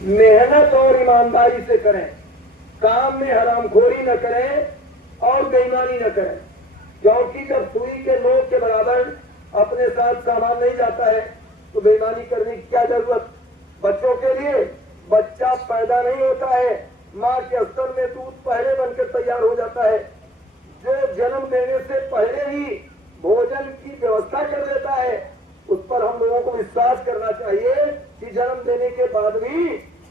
मेहनत और ईमानदारी से करें, काम में हरामखोरी न करें और बेईमानी न करें। क्योंकि जब सुई के नोक के बराबर अपने साथ सामान नहीं जाता है तो बेईमानी करने की क्या जरूरत। बच्चों के लिए बच्चा पैदा नहीं होता है, माँ के स्तन में दूध पहले बनकर तैयार हो जाता है। जो जन्म देने से पहले ही भोजन की व्यवस्था कर देता है उस पर हम लोगों को विश्वास करना चाहिए कि जन्म देने के बाद भी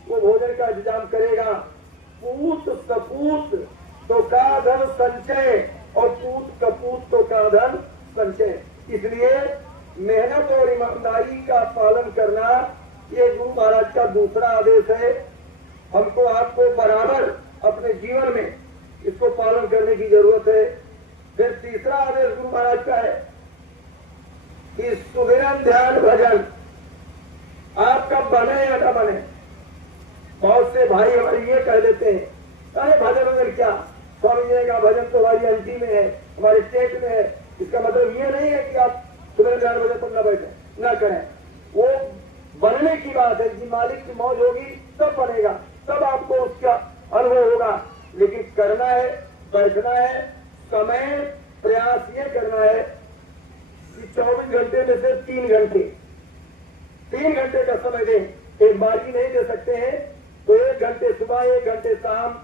वो भोजन का इंतजाम करेगा। पूत सपूत तो का धन संचय और पूत कपूत तो का धन संचय। इसलिए मेहनत और ईमानदारी का पालन करना ये गुरु महाराज का दूसरा आदेश है। हमको आपको बराबर अपने जीवन में इसको पालन करने की जरूरत है। फिर तीसरा आदेश गुरु महाराज का है कि सुमिरन ध्यान भजन आपका बने या न बने। बहुत से भाई हमारे ये कह देते हैं अरे भजन वजन क्या, स्वामी जी का भजन तो हमारी अंटी में है, हमारे स्टेट में है। इसका मतलब ये नहीं है कि आप सुमिरन ध्यान भजन पर न बैठे न करें। वो बनने की बात है कि मालिक की मौज होगी तब बनेगा, तब आपको उसका अनुभव होगा। लेकिन करना है, बैठना है, समय प्रयास ये करना है कि 24 घंटे में से 3 घंटे का समय दें। एक बारी नहीं दे सकते हैं तो 1 घंटे सुबह 1 घंटे शाम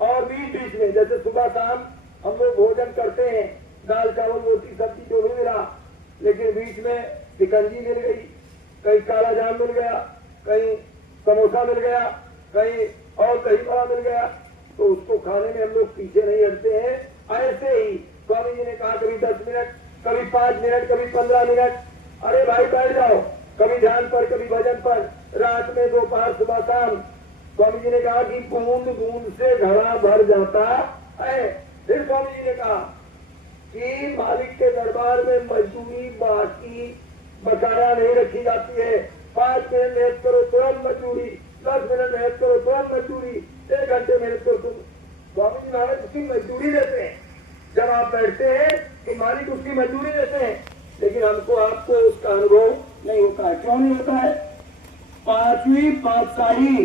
और बीच में जैसे सुबह शाम हम लोग भोजन करते हैं, दाल चावल रोटी सब्जी जो भी मिला, लेकिन बीच में शिकंजी मिल गई, कहीं काला जाम मिल गया, कहीं समोसा मिल गया, कहीं और दही बड़ा मिल गया, तो उसको खाने में हम लोग पीछे नहीं हटते हैं। ऐसे ही स्वामी जी ने कहा कभी 10 मिनट, कभी 5 मिनट, कभी 15 मिनट, अरे भाई बैठ जाओ, कभी ध्यान पर, कभी भजन पर, रात में, दोपहर, सुबह, शाम। स्वामी जी ने कहा कि बूंद बूंद से घड़ा भर जाता है। फिर स्वामी जी ने कहा कि मालिक के दरबार में मजदूरी बाकी बकाया नहीं रखी जाती है। 5 मिनट मेहनत करो तुरंत मजदूरी, 10 मिनट मेहनत करो तुरंत मजदूरी, 1 घंटे मेहनत करो तुम। स्वामी जी महाराज उसकी मजदूरी देते हैं। जब आप बैठते हैं तो मालिक उसकी मजदूरी देते हैं, लेकिन हमको आपको उसका अनुभव नहीं होता है। क्यों नहीं होता है? 5वीं पातशाही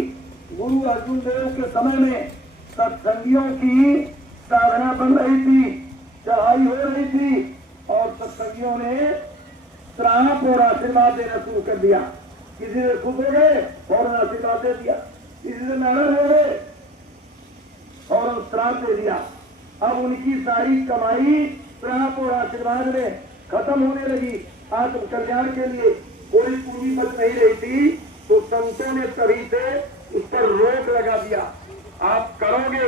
गुरु अर्जुन देव के समय में सत्संगियों की साधना बन रही थी, चढ़ाई हो रही थी, और सत्संगियों ने श्राप और आशीर्वाद देना शुरू कर दिया। किसी से खुश हो गए फौरन आशीर्वाद दे दिया, किसी से नाराज हो गए और श्राप दे दिया। अब उनकी सारी कमाई श्राप और आशीर्वाद में खत्म होने लगी। आत्म कल्याण के लिए कोई पूंजी बच नहीं रही थी, तो संतों ने तभी से उस पर रोक लगा दिया। आप करोगे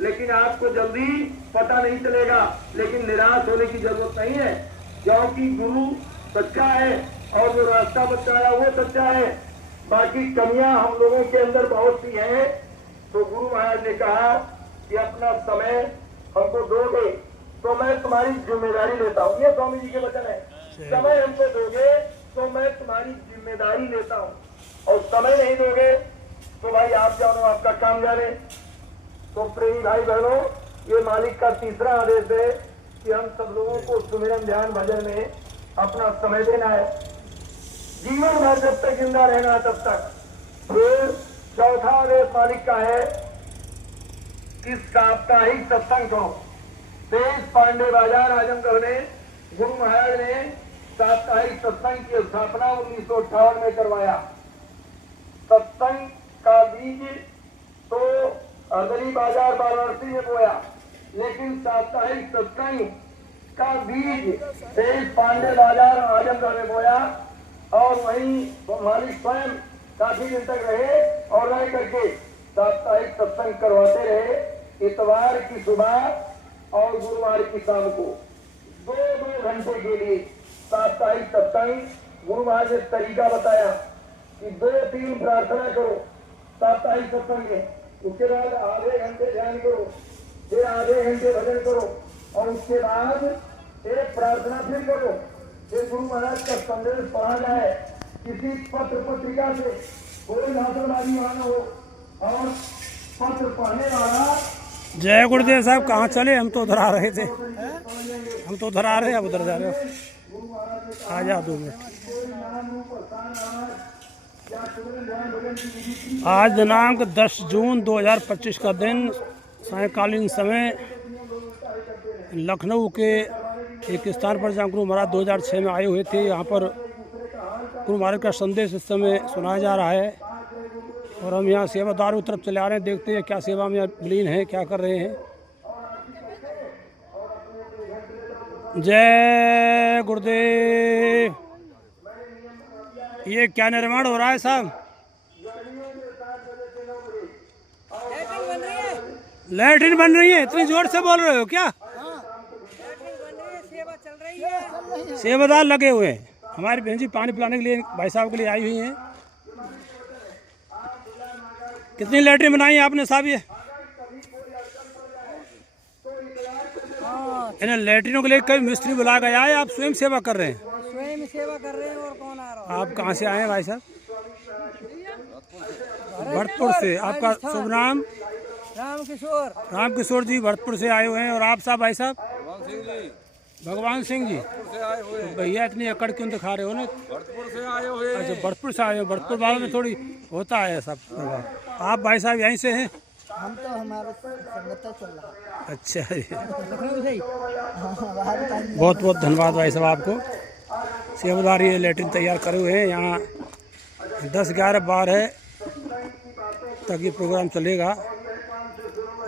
लेकिन आपको जल्दी पता नहीं चलेगा, लेकिन निराश होने की जरूरत नहीं है, क्योंकि गुरु सच्चा है और जो रास्ता बताया वो सच्चा है। बाकी कमियां हम लोगों के अंदर बहुत सी हैं, तो गुरु महाराज ने कहा कि अपना समय हमको दोगे तो मैं तुम्हारी जिम्मेदारी लेता हूँ। ये स्वामी जी के वचन है, समय हमको दोगे तो मैं तुम्हारी जिम्मेदारी लेता हूँ, और समय नहीं दोगे तो भाई आप जानो, आपका काम जाने। तो प्रेमी भाई बहनों, ये मालिक का तीसरा आदेश है कि हम सब लोगों को सुमिरन ध्यान भजन में अपना समय देना है, जीवन भर जब तक जिंदा रहना तब तक। फिर चौथा आदेश मालिक का है कि साप्ताहिक सत्संग करो। 23 पांडे बाजार आजमगढ़ में गुरु महाराज ने साप्ताहिक सत्संग की स्थापना 1958 में करवाया। सत्संग का बीज तो अदली बाजार वाराणसी में बोया, लेकिन साप्ताहिक सत्संग का बीज 23 पांडे बाजार आजमगढ़ में बोया, और वहीं मालिक स्वयं काफी दिन तक रहे और रह करके साप्ताहिक सत्संग करवाते रहे। इतवार की सुबह और गुरुवार की शाम को 2-2 घंटे के लिए साप्ताहिक सत्संग। गुरु महाराज ने तरीका बताया कि 2-3 प्रार्थना करो साप्ताहिक सत्संग में, उसके बाद आधे घंटे ध्यान करो, फिर आधे घंटे भजन करो, और उसके बाद एक प्रार्थना फिर करो। फिर गुरु महाराज का संदेश पढ़ा जाए, किसी पत्र पत्रिका से कोई भाषणबाजी वहां हो, और पत्र पढ़ने वाला। जय गुरुदेव साहब, कहाँ चले? हम तो उधर आ रहे थे, हम तो उधर आ रहे हैं, अब उधर जा रहे हो। आ जा 2 मिनट। आज दिनांक 10 जून 2025 का दिन सायंकालीन समय लखनऊ के एक स्थान पर जहाँ गुरु महाराज 2006 में आए हुए थे, यहाँ पर गुरु महाराज का संदेश इस समय सुनाया जा रहा है और हम यहाँ सेवादारों की तरफ चले आ रहे हैं। देखते हैं क्या सेवा में विलीन है, क्या कर रहे हैं। जय गुरुदेव। ये क्या निर्माण हो रहा है साहब? लैट्रिन बन रही है। इतनी जोर से बोल रहे हो क्या? सेवा चल रही है। सेवादार लगे हुए हैं। हमारी बहन जी पानी पिलाने के लिए भाई साहब के लिए आई हुई हैं। कितनी लैट्रिन बनाई है आपने साहब? ये इन्हें लैट्रिनों के लिए कई मिस्त्री बुलाया गया है, आप स्वयं सेवा कर रहे हैं? स्वयं सेवा कर रहे हैं। और कौन आ रहा है? आप कहाँ से आए हैं भाई साहब? भरतपुर से। आपका शुभ नाम? रामकिशोर। रामकिशोर जी भरतपुर से आए हुए हैं। और आप साहब भाई साहब? भगवान सिंह जी से आए हुए। तो भैया इतनी अकड़ क्यों दिखा रहे हो ना? भरतपुर से आए हुए। अच्छा भरतपुर से आए हो। भरतपुर वालों में थोड़ी होता है सब। आप भाई साहब यहीं से हैं? हम तो हमारे संगत चल रहा है। अच्छा जी, लखनऊ से ही। बहुत बहुत धन्यवाद भाई साहब आपको। सेवादार ये लैट्रिन तैयार करे हुए हैं। यहाँ 10-11-12 तक ये प्रोग्राम चलेगा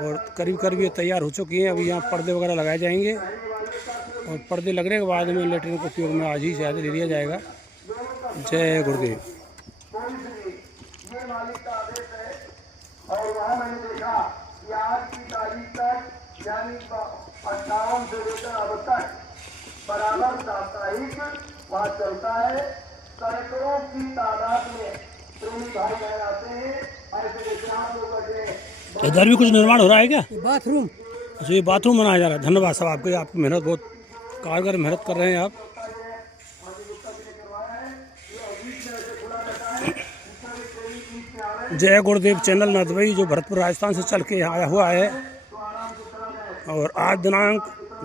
और करीब करीब ये तैयार हो चुकी हैं। अभी यहाँ पर्दे वगैरह लगाए जाएंगे और पर्दे लगने के बाद में लैट्रिन को उपयोग में आज ही शायद ले लिया जाएगा। जय गुरुदेव। और वहाँ मैंने देखा कि आज की तारीख तक यानी 58 से लेकर अब तक बराबर साप्ताहिक वहाँ चलता है। सैकड़ों की तादाद में प्रेमी भाई बहन आते हैं। ऐसे विश्राम लोग बैठे हैं। इधर भी कुछ निर्माण हो रहा है क्या? बाथरूम। अच्छा ये बाथरूम बनाया जा रहा है। धन्यवाद साहब आपकी, आपकी मेहनत बहुत कारगर मेहनत कर रहे हैं आप। जय गुरुदेव चैनल नदवई जो भरतपुर राजस्थान से चल के आया हुआ है और आज दिनांक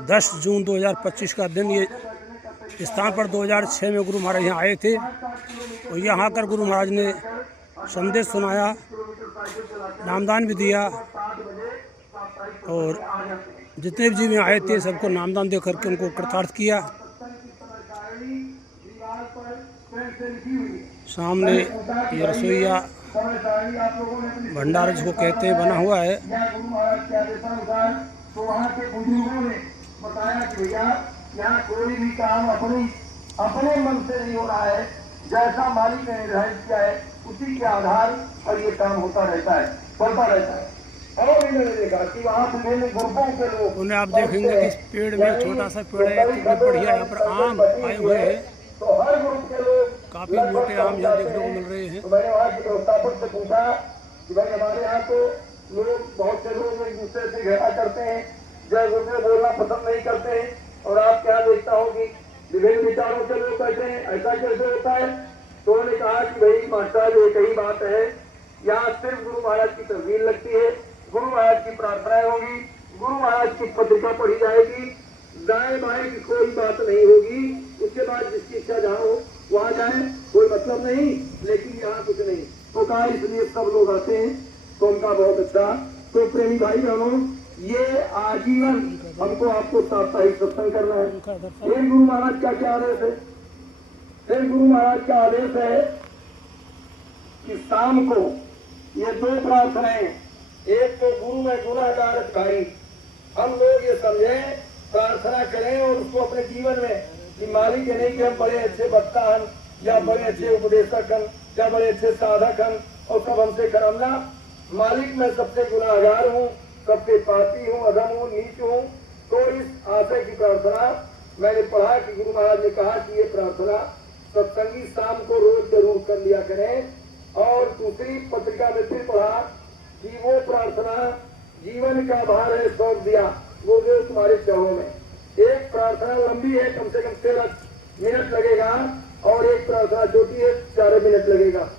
10 जून 2025 का दिन ये स्थान पर 2006 में गुरु महाराज यहाँ आए थे और यहाँ आकर गुरु महाराज ने संदेश सुनाया, नामदान भी दिया और जितने भी जीव यहाँ आए थे सबको नामदान दे करके उनको कृतार्थ किया। सामने ये रसोईया भंडारा जिसको कहते हैं बना हुआ है। गुरु महाराज के आदेशानुसार तो वहाँ के बुजुर्गों ने बताया कि भैया यहाँ कोई भी काम अपने मन से नहीं हो रहा है। जैसा मालिक ने निर्धारित किया है उसी के आधार पर ये काम होता रहता है, बढ़ता रहता है। और इन्होंने देखा कि वहाँ विभिन्न ग्रुपों के लोग उन्हें आप देखेंगे कि इस पेड़ में छोटा सा पेड़ है, कितनी बढ़िया यहाँ पर आम आए हुए हैं। तो हर ग्रुप के लोग काफी मोटे आम यहाँ देखने को मिल रहे हैं। तो मैंने वहाँ के व्यवस्थापक से पूछा कि भाई हमारे यहाँ तो लोग बहुत से लोग एक दूसरे से घृणा करते हैं, जय गुरुदेव बोलना पसंद नहीं करते हैं और आप क्या देखता हो कि विभिन्न विचारों के लोग बैठे हैं, ऐसा कैसे होता है? तो उन्होंने कहा कि भाई मास्टर एक ही बात है, यहाँ सिर्फ गुरु महाराज की तस्वीर लगती है, गुरु महाराज की प्रार्थनाएं होगी, गुरु महाराज की पत्रिका पढ़ी जाएगी, दाएं बाएं की कोई बात नहीं होगी। उसके बाद जिसकी इच्छा जहाँ हो वहाँ जाए, कोई मतलब नहीं, लेकिन यहाँ कुछ नहीं। तो कहा इसलिए सब लोग आते हैं तो उनका बहुत अच्छा। तो प्रेमी भाई बहनों ये आजीवन हमको आपको साप्ताहिक सत्संग करना है। एक गुरु महाराज का क्या आदेश है? एक गुरु महाराज का आदेश है कि शाम को ये 2 प्रार्थनाएं, एक तो गुरु में गुनाहगार भाई, हम लोग ये समझें प्रार्थना करें और उसको अपने जीवन में कि मालिक ये नहीं कि हम बड़े अच्छे वक्ता हन या बड़े अच्छे उपदेशक हन या बड़े अच्छे साधक हन और सब हमसे करमना। मालिक मैं सबसे गुनाहगार हूँ, सबसे पापी हूँ, अधम हूँ, नीच हूँ। तो इस आशय की प्रार्थना मैंने पढ़ा कि गुरु महाराज ने कहा कि ये प्रार्थना सत्संगी शाम को रोज जरूर कर लिया करें। और दूसरी पत्रिका में फिर पढ़ा कि वो प्रार्थना जीवन का भार है सौंप दिया गुरुदेव तुम्हारे चरणों में। एक प्रार्थना लंबी है, कम से कम 13 मिनट लगेगा और एक प्रार्थना छोटी है, 4 मिनट लगेगा।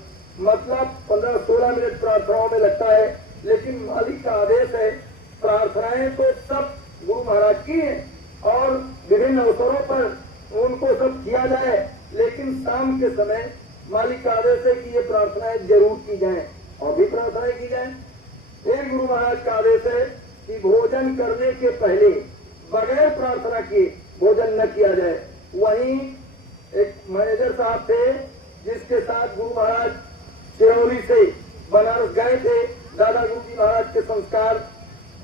मतलब 15-16 मिनट प्रार्थनाओं में लगता है, लेकिन मालिक का आदेश है प्रार्थनाएं तो सब गुरु महाराज की है और विभिन्न अवसरों पर उनको सब किया जाए, लेकिन शाम के समय मालिक का आदेश है कि ये प्रार्थनाएं जरूर की जाएं और भी प्रार्थनाएं की जाएं। फिर गुरु महाराज का आदेश है कि भोजन करने के पहले बगैर प्रार्थना किए भोजन न किया जाए। वहीं एक मैनेजर साहब थे जिसके साथ गुरु महाराज सिरौली से बनारस गए थे दादा गुरु जी महाराज के संस्कार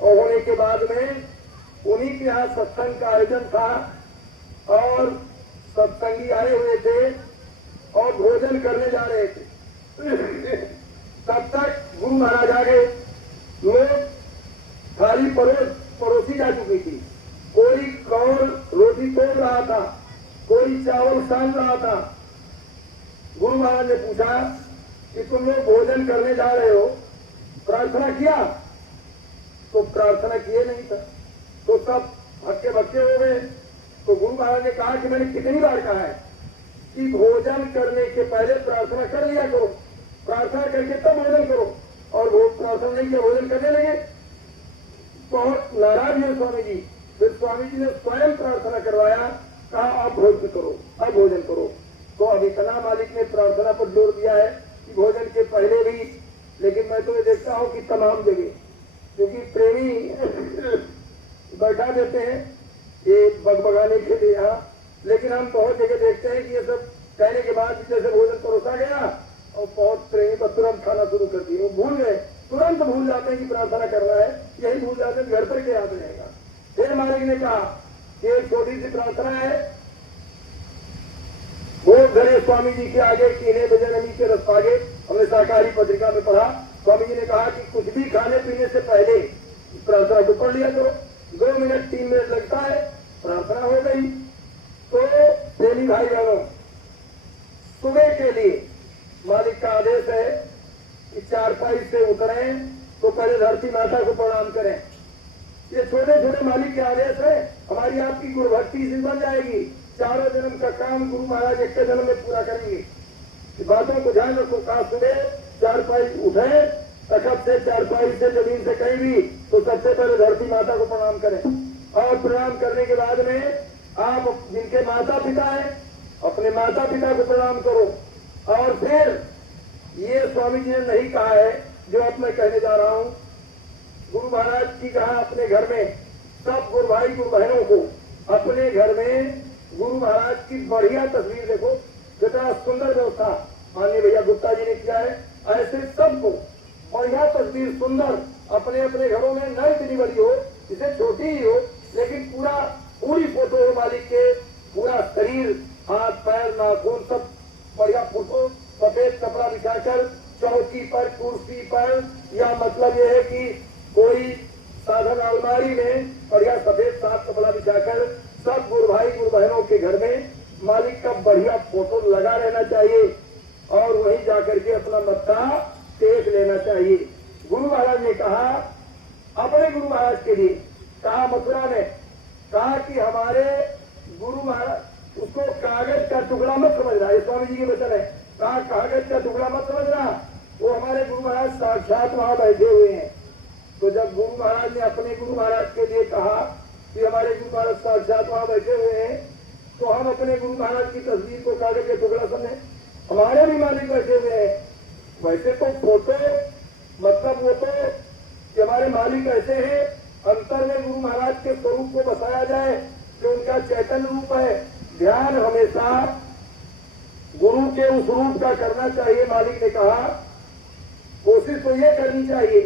होने के बाद में। उन्हीं के यहाँ सत्संग का आयोजन था और सत्संगी आए हुए थे और भोजन करने जा रहे थे। तब तक गुरु महाराज आ गए। लोग थाली परोसी जा चुकी थी। कोई कौर रोटी तोड़ रहा था, कोई चावल सान रहा था। गुरु महाराज ने पूछा कि तुम लोग भोजन करने जा रहे हो, प्रार्थना किया? तो प्रार्थना किए नहीं था। तो सब हक्के बक्के हो गए। तो गुरु महाराज ने कहा कि मैंने कितनी बार कहा है कि भोजन करने के पहले प्रार्थना कर लिया करो, प्रार्थना करके तब भोजन करो। और वो प्रार्थना नहीं किया, भोजन करने लगे। बहुत नाराज हुए स्वामी जी। फिर स्वामी जी ने स्वयं प्रार्थना करवाया, कहा आप भोजन करो, अब भोजन करो। तो अब इतना मालिक ने प्रार्थना पर जोर दिया है कि भोजन के पहले भी। लेकिन मैं तो ये देखता हूँ कि तमाम जगह, क्योंकि प्रेमी बैठा देते हैं ये बगबगाने के लिए यहाँ, लेकिन हम बहुत जगह देखते हैं कि ये सब कहने के बाद जैसे भोजन परोसा गया और बहुत प्रेमी को तुरंत खाना शुरू कर दिए। वो भूल गए, तुरंत भूल जाते हैं कि प्रार्थना करना है, यही भूल जाते हैं घर पर के याद रहेगा। फिर मालिक ने कहा कि एक छोटी सी प्रार्थना है, वो घरे स्वामी जी के आगे कीने बजनमी के रस्तागे, हमने सहकारी पत्रिका में पढ़ा। स्वामी जी ने कहा कि कुछ भी खाने पीने से पहले प्रार्थना को पढ़ लिया करो। 2 मिनट 3 मिनट लगता है, प्रार्थना हो गई। तो प्रेमी भाई बहनों, सुबह के लिए मालिक का आदेश है कि चारपाई से उतरें तो पहले धरती माता को प्रणाम करें। ये छोटे छोटे मालिक के आदेश है। हमारी आपकी गुरु भक्ति से बन जाएगी। चारों जन्म का काम गुरु महाराज एक जन्म में पूरा करेंगे। बातों को ध्यान रखो। कहा सुबह चारपाई उठे, तखत से चारपाई से जमीन से कहीं भी, तो सबसे पहले धरती माता को प्रणाम करें। और प्रणाम करने के बाद में आप जिनके माता पिता हैं अपने माता पिता को प्रणाम करो। और फिर ये स्वामी जी ने नहीं कहा है जो अब मैं कहने जा रहा हूँ। गुरु महाराज की कहा अपने घर में सब गुरु भाई गुरु बहनों को अपने घर में गुरु महाराज की बढ़िया तस्वीर देखो, कितना सुंदर व्यवस्था माननीय भैया गुप्ता जी ने किया है। ऐसे सबको बढ़िया तस्वीर सुंदर अपने अपने घरों में, न इतनी बड़ी हो, इसे छोटी ही हो, लेकिन पूरी फोटो हो मालिक के, पूरा शरीर, हाथ पैर नाखून सब बढ़िया फोटो, सफेद कपड़ा बिछाकर चौकी पर कुर्सी पर, या मतलब यह है कि कोई साधन अलमारी में बढ़िया सफेद साफ कपड़ा बिछाकर सब गुरु भाई गुरु बहनों के घर में मालिक का बढ़िया फोटो लगा रहना चाहिए और वहीं जाकर के अपना मत्था टेक लेना चाहिए। गुरु महाराज ने कहा अपने गुरु महाराज के लिए, कहा मथुरा में, कहा कि हमारे गुरु महाराज, उसको कागज का टुकड़ा मत समझना, ये स्वामी जी के वचन है। कहा कागज का टुकड़ा मत समझना, वो हमारे गुरु महाराज साक्षात वहां बैठे हुए हैं। तो जब गुरु महाराज ने अपने गुरु महाराज के लिए कहा कि हमारे गुरु महाराज साक्षात वहां बैठे हुए हैं, तो हम अपने गुरु महाराज की तस्वीर को कागज के टुकड़ा समझे, हमारे भी मालिक बैठे हुए हैं। वैसे तो फोटो मतलब वो तो कि हमारे मालिक ऐसे हैं, अंतर में गुरु महाराज के स्वरूप को बसाया जाए कि उनका चैतन्य रूप है। ध्यान हमेशा गुरु के उस रूप का करना चाहिए। मालिक ने कहा कोशिश तो ये करनी चाहिए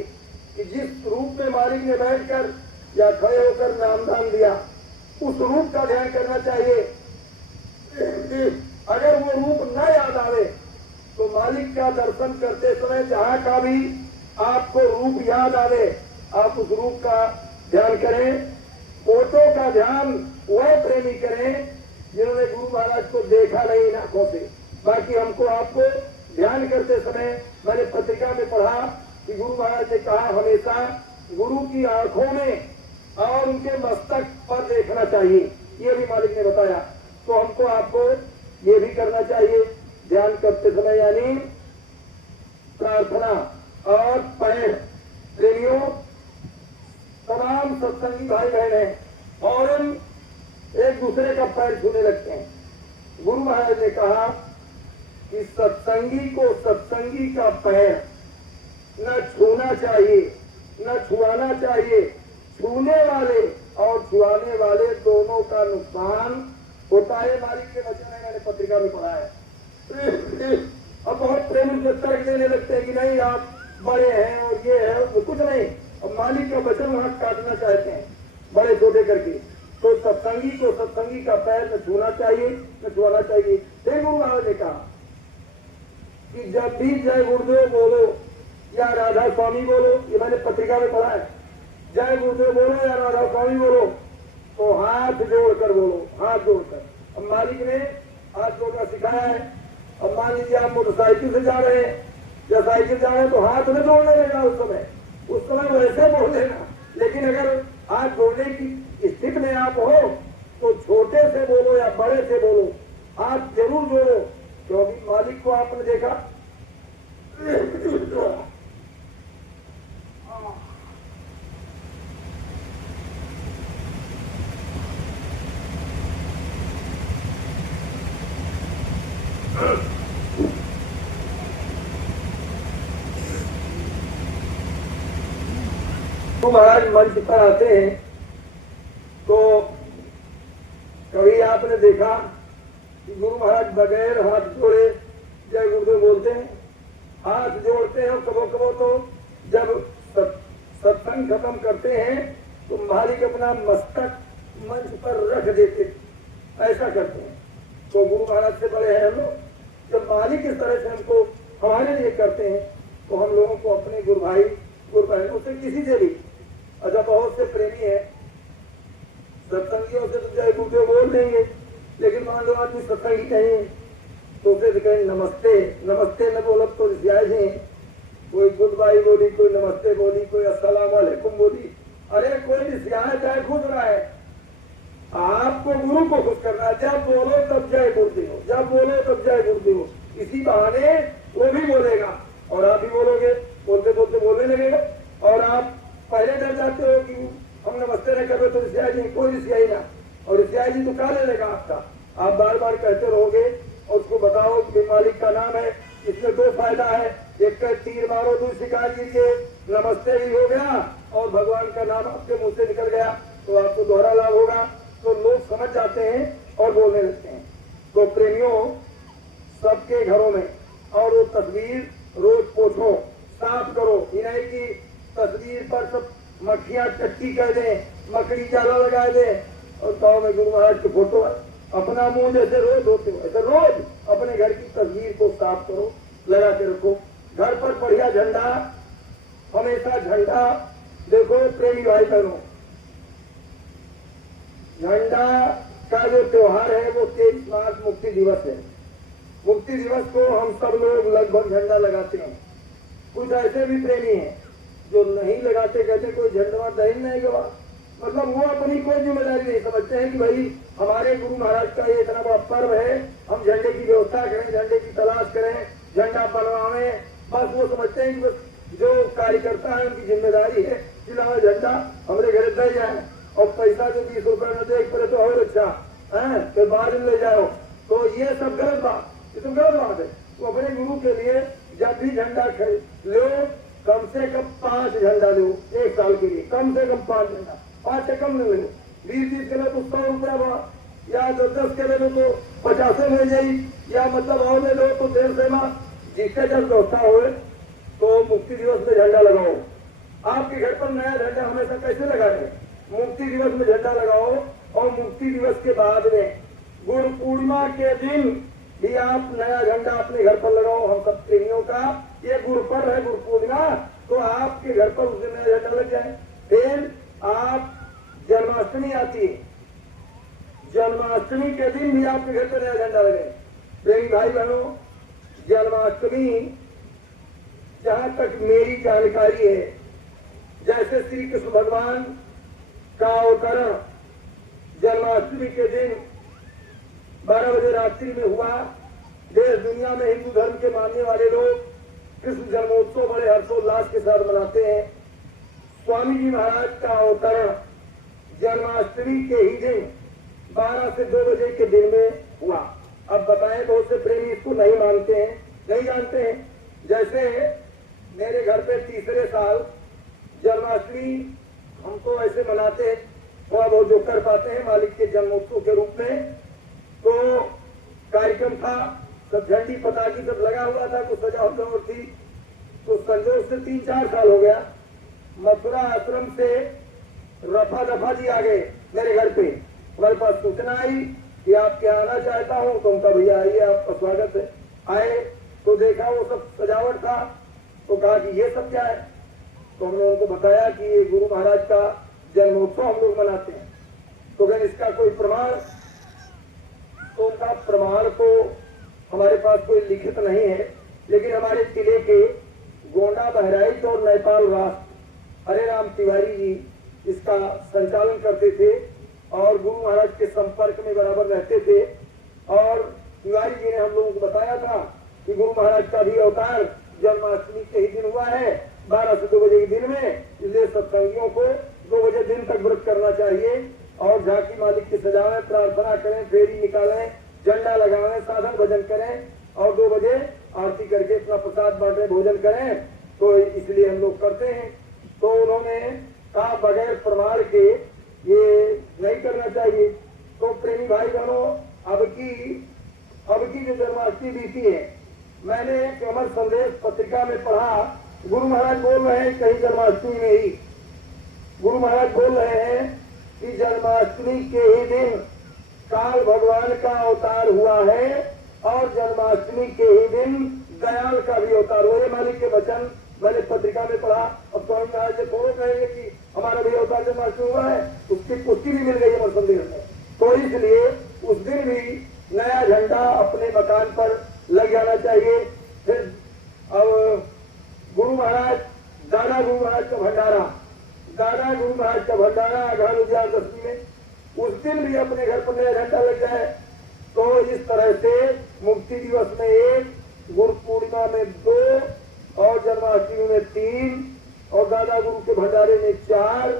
कि जिस रूप में मालिक ने बैठकर या खड़े होकर नामदान दिया, उस रूप का ध्यान करना चाहिए। अगर वो रूप न याद आवे तो मालिक का दर्शन करते समय जहां का भी आपको रूप याद आवे, आप उस रूप का ध्यान करें। फोटो का ध्यान वह प्रेमी करें जिन्होंने गुरु महाराज को देखा नहीं आंखों से। बाकी हमको आपको ध्यान करते समय मैंने पत्रिका में पढ़ा कि गुरु महाराज ने कहा हमेशा गुरु की आंखों में और उनके मस्तक पर देखना चाहिए, ये भी मालिक ने बताया। तो हमको आपको ये भी करना चाहिए ध्यान करते समय, यानी प्रार्थना और पैर। प्रेमियों, तमाम सत्संगी भाई बहन हैं और एक दूसरे का पैर छूने लगते हैं। गुरु महाराज ने कहा कि सत्संगी को सत्संगी का पैर न छूना चाहिए, न छुआना चाहिए। छूने वाले और छुआने वाले दोनों का नुकसान होता है। मालिक के वचन है, मैंने पत्रिका में पढ़ा है। अब बहुत प्रेम से तर्क देने लगते हैं कि नहीं आप बड़े हैं और ये है, वो कुछ नहीं। अब मालिक का वचन वहां काटना चाहते हैं बड़े छोटे करके। तो सत्संगी को सत्संगी का पैर न छूना चाहिए, न छुआना चाहिए। फिर गुरु महाराज ने कहा कि जब भी जय गुरुदेव बोलो या राधा स्वामी बोलो, ये मैंने पत्रिका में पढ़ा है, जय गुरुदेव बोलो या राधा स्वामी बोलो तो हाथ जोड़कर बोलो, हाथ जोड़कर। अब मालिक ने हाथ जोड़कर सिखाया है। अब मान लीजिए आप मोटरसाइकिल से जा रहे हैं या साइकिल जा रहे हैं तो हाथ में जोड़ने लगा उस समय वैसे बोल देना। लेकिन अगर हाथ जोड़ने की स्थिति में आप हो तो छोटे से बोलो या बड़े से बोलो, हाथ जरूर जोड़ो। क्योंकि मालिक को आपने देखा तो महाराज मंच पर आते हैं तो कभी आपने देखा कि गुरु महाराज बगैर हाथ जोड़े जय गुरुदेव बोलते हैं? हाथ जोड़ते हैं। कबो कबो तो जब सत्संग खत्म करते हैं तो मालिक अपना मस्तक मंच पर रख देते, ऐसा करते हैं। तो गुरु महाराज से बड़े हैं हम लोग। जब मालिक इस तरह से हमको हमारे लिए करते हैं तो हम लोगों को अपने गुरु भाई गुरु बहनों से किसी से भी, अच्छा बहुत से प्रेमी है सत्संगियों से तो जय गुरुदेव बोल देंगे, लेकिन मान लो आदमी सत्संगी कहें तो उसे कहें नमस्ते, नमस्ते न बोलब तो रियाज है। कोई गुड बाई बोली, कोई नमस्ते बोली, कोई अस्सलाम वालेकुम बोली। अरे कोई रियाज चाहे खुश रहा है, आपको गुरु को खुश करना है। जब बोलो तब जय गुरुदेव, जब बोलो तब जय गुरुदेव। इसी बहाने वो भी बोलेगा और आप भी बोलोगे, बोलते बोलते बोलने लगेगा। और आप पहले डर जाते हो कि हम नमस्ते न करो तो ऋषिया जी, कोई ऋषिया ना, और ऋषिया जी तो क्या ले लेगा आपका। आप बार बार कहते रहोगे और उसको बताओ कि मालिक का नाम है, इसमें दो फायदा है। एक का तीर मारो दूर शिकार कीजिए, नमस्ते भी हो गया और भगवान का नाम आपके मुंह से निकल गया तो आपको दोहरा लाभ होगा। तो लोग समझ जाते हैं और बोलने लगते हैं। तो प्रेमियों सबके घरों में और वो तस्वीर रोज पोछो, साफ करो। इन्हें की तस्वीर पर सब मक्खियां चट्टी कर दे, मकड़ी जाला लगा दे और गाँव में गुरु महाराज की फोटो है। अपना मुंह जैसे रोज धोते हो ऐसे रोज अपने घर की तस्वीर को साफ करो, लगा के रखो। घर पर बढ़िया झंडा, हमेशा झंडा देखो। प्रेमी भाई बहनों, झंडा का जो त्योहार है वो 23 मार्च मुक्ति दिवस है। मुक्ति दिवस को हम सब लोग लगभग झंडा लगाते हैं। कुछ ऐसे भी प्रेमी हैं जो नहीं लगाते, कहते कोई झंडा दही नहीं गवा, मतलब वो अपनी कोई जिम्मेदारी नहीं समझते हैं कि भाई हमारे गुरु महाराज का ये इतना बड़ा पर्व है, हम झंडे की व्यवस्था करें, झंडे की तलाश करें, झंडा बनवाएं। बस वो समझते हैं कि बस जो कार्यकर्ता है उनकी जिम्मेदारी है चिल्लाओ झंडा हमारे घर दे जाए और पैसा जो 20 रुपए में देख पड़े तो और अच्छा है, फिर बाद में ले जाओ। तो ये सब गलत बात, ये तो गलत बात है। तो अपने गुरु के लिए जब भी झंडा लो कम से कम 5 झंडा लो एक साल के लिए, कम से कम 5 झंडा, 5 से कम ले लो। 20 के लिए तो 100 रुपया या 10 के ले लो तो 50 ले जाई, या मतलब और ले लो तो 150 में। जिससे जब व्यवस्था हो तो मुक्ति दिवस में झंडा लगाओ। आपके घर पर नया झंडा हमेशा कैसे लगाए? मुक्ति दिवस में झंडा लगाओ और मुक्ति दिवस के बाद में गुरु पूर्णिमा के दिन भी आप नया झंडा अपने घर पर लगाओ। हम सब प्रेमियों का ये गुरु पर्व है, गुरु पूर्णिमा, तो आपके घर पर उस दिन नया झंडा लग जाए। फिर आप जन्माष्टमी आती है, जन्माष्टमी के दिन भी आपके घर पर नया झंडा लगे। प्रेमी भाई बहनों, जन्माष्टमी जहां तक मेरी जानकारी है, जैसे श्री कृष्ण भगवान का अवतरण जन्माष्टमी के दिन 12 बजे रात्रि में हुआ। देश दुनिया में हिंदू धर्म के मानने वाले लोग कृष्ण जन्मोत्सव बड़े हर्षोल्लास के साथ मनाते हैं। स्वामी जी महाराज का अवतरण जन्माष्टमी के ही दिन 12 से 2 बजे के दिन में हुआ। अब बताएं, बहुत से प्रेमी इसको नहीं मानते हैं, नहीं जानते हैं। जैसे मेरे घर पे तीसरे साल जन्माष्टमी हम तो ऐसे मनाते हैं, थोड़ा बहुत जो कर पाते हैं मालिक के जन्मोत्सव के रूप में। तो कार्यक्रम था, सब झंडी पताकी सब लगा हुआ था, कुछ सजावट थी। तो संजोग से 3-4 साल हो गया, मथुरा आश्रम से रफा दफा जी आ गए मेरे घर पे। हमारे पास सूचना आई कि आपके आना चाहता हूँ, तो उनका भैया आइए, आपका स्वागत है। आए तो देखा वो सब सजावट था, तो कहा कि ये सब क्या है। तो हमने उनको बताया कि ये गुरु महाराज का जन्मोत्सव हम लोग मनाते हैं। तो अगर इसका कोई प्रमाण, तो उनका प्रमाण तो हमारे पास कोई लिखित नहीं है, लेकिन हमारे जिले के गोंडा, बहराइच और नेपाल राष्ट्र हरे राम तिवारी जी इसका संचालन करते थे और गुरु महाराज के संपर्क में बराबर रहते थे। और तिवारी जी ने हम लोगों को बताया था कि गुरु महाराज का भी अवतार जन्माष्टमी के ही दिन हुआ है, 12 से 2 बजे के दिन में। इसलिए सत्संगियों को 2 बजे दिन तक व्रत करना चाहिए और झांकी मालिक की सजावें, प्रार्थना करें, फेरी निकालें, झंडा लगावें, साधन भजन करें और 2 बजे आरती करके अपना प्रसाद बांटे, भोजन करें। तो इसलिए हम लोग करते हैं। तो उन्होंने कहा बगैर प्रमाण के ये नहीं करना चाहिए। तो प्रेमी भाई बहनों, अब की जो जन्माष्टमी बीती है, मैंने एक अमर संदेश पत्रिका में पढ़ा, गुरु महाराज बोल रहे हैं कहीं जन्माष्टमी में ही, गुरु महाराज बोल रहे हैं कि जन्माष्टमी के ही दिन काल भगवान का अवतार हुआ है और जन्माष्टमी के ही दिन दयाल का भी अवतार हुआ। ये मालिक के वचन मैंने पत्रिका में पढ़ा। अब स्वामी महाराज से थोड़ा कहेंगे कि हमारा भी अवतार जन्माष्टमी हुआ है, उसकी पुष्टि भी मिल गई अमर संदेश में। तो इसलिए उस दिन भी नया झंडा अपने मकान पर लग जाना चाहिए। फिर अब गुरु महाराज, दादा गुरु महाराज का भंडारा, दादा गुरु महाराज का भंडारा अघाड़ उजियार दशमी में, उस दिन भी अपने घर पर नया झंडा लग जाए। तो इस तरह से मुक्ति दिवस में 1, गुरु पूर्णिमा में 2 और जन्माष्टमी में 3 और दादा गुरु के भंडारे में 4।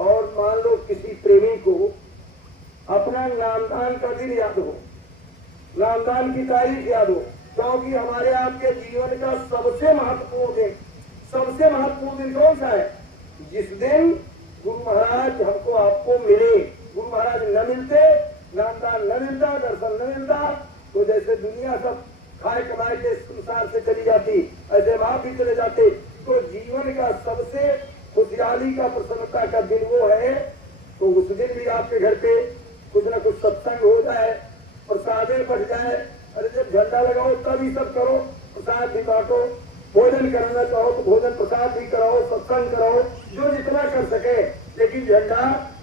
और मान लो किसी प्रेमी को अपना नामदान का दिन याद हो, नामदान की तारीख याद हो, क्योंकि हमारे आपके जीवन का सबसे महत्वपूर्ण दिन, सबसे महत्वपूर्ण दिन कौन सा है? जिस दिन गुरु महाराज हमको आपको मिले। गुरु महाराज न मिलते, नामदान न मिलता, दर्शन न मिलता, तो जैसे दुनिया सब खाए कमाए के संसार से चली जाती, ऐसे हम आप भी चले जाते। तो जीवन का सबसे खुशहाली का, प्रसन्नता का दिन वो है। तो उस दिन भी आपके घर पे कुछ न कुछ सत्संग हो जाए, प्रसादें बढ़ जाए। अरे जब झंडा लगाओ तभी सब करो, प्रसाद भी बांटो, भोजन कराना चाहो तो भोजन प्रसाद भी कराओ, सत्संग कराओ, जो जितना कर सके, लेकिन झंडा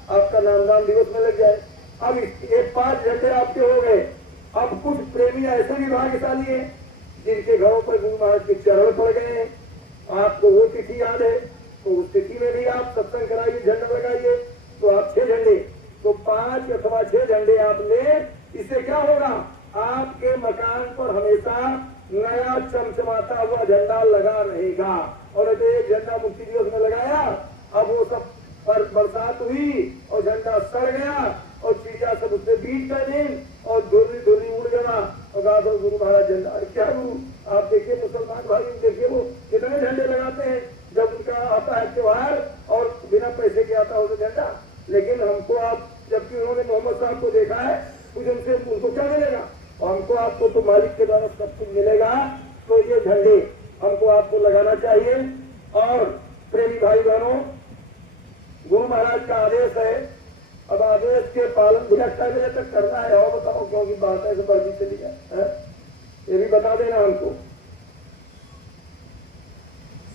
आपका नामदान दिवस में लग जाए। अब ये 5 झंडे आपके हो गए। अब कुछ प्रेमी ऐसे भी भाग्यशाली हैं जिनके घरों पर गुरु महाराज के चरण पड़ गए हैं। आपको वो तिथि याद है, तो उस तिथि में भी आप सत्संग कराइए, झंडा लगाइए। तो आप 6 झंडे, तो 5 अथवा 6 झंडे आप ले। इससे क्या होगा? आपके मकान पर हमेशा नया चमचमाता हुआ झंडा लगा रहेगा। और एक झंडा मुक्ति दिवस में लगाया, अब वो सब पर बरसात हुई और झंडा सड़ गया और चिड़िया सब उससे बीच का दिन और धुर्री धुर्री उड़ गया और कहा तो गुरु महाराज झंडा। अरे क्या गुरु, आप देखिए मुसलमान भाई, देखिए वो कितने झंडे लगाते हैं जब उनका आता है त्योहार और बिना पैसे के आता हो तो झंडा। लेकिन हमको आप, जबकि उन्होंने मोहम्मद साहब को देखा है, कुछ उनसे उनको क्या मिलेगा? और हमको आपको तो मालिक के द्वारा सब कुछ मिलेगा। तो ये झंडे हमको आपको लगाना चाहिए। और प्रेमी भाई बहनों, गुरु महाराज का आदेश है, अब आदेश के पालन भी 28 बजे तक करना है। और बताओ, क्योंकि बात है बढ़ती चली जाए, ये भी बता देना हमको।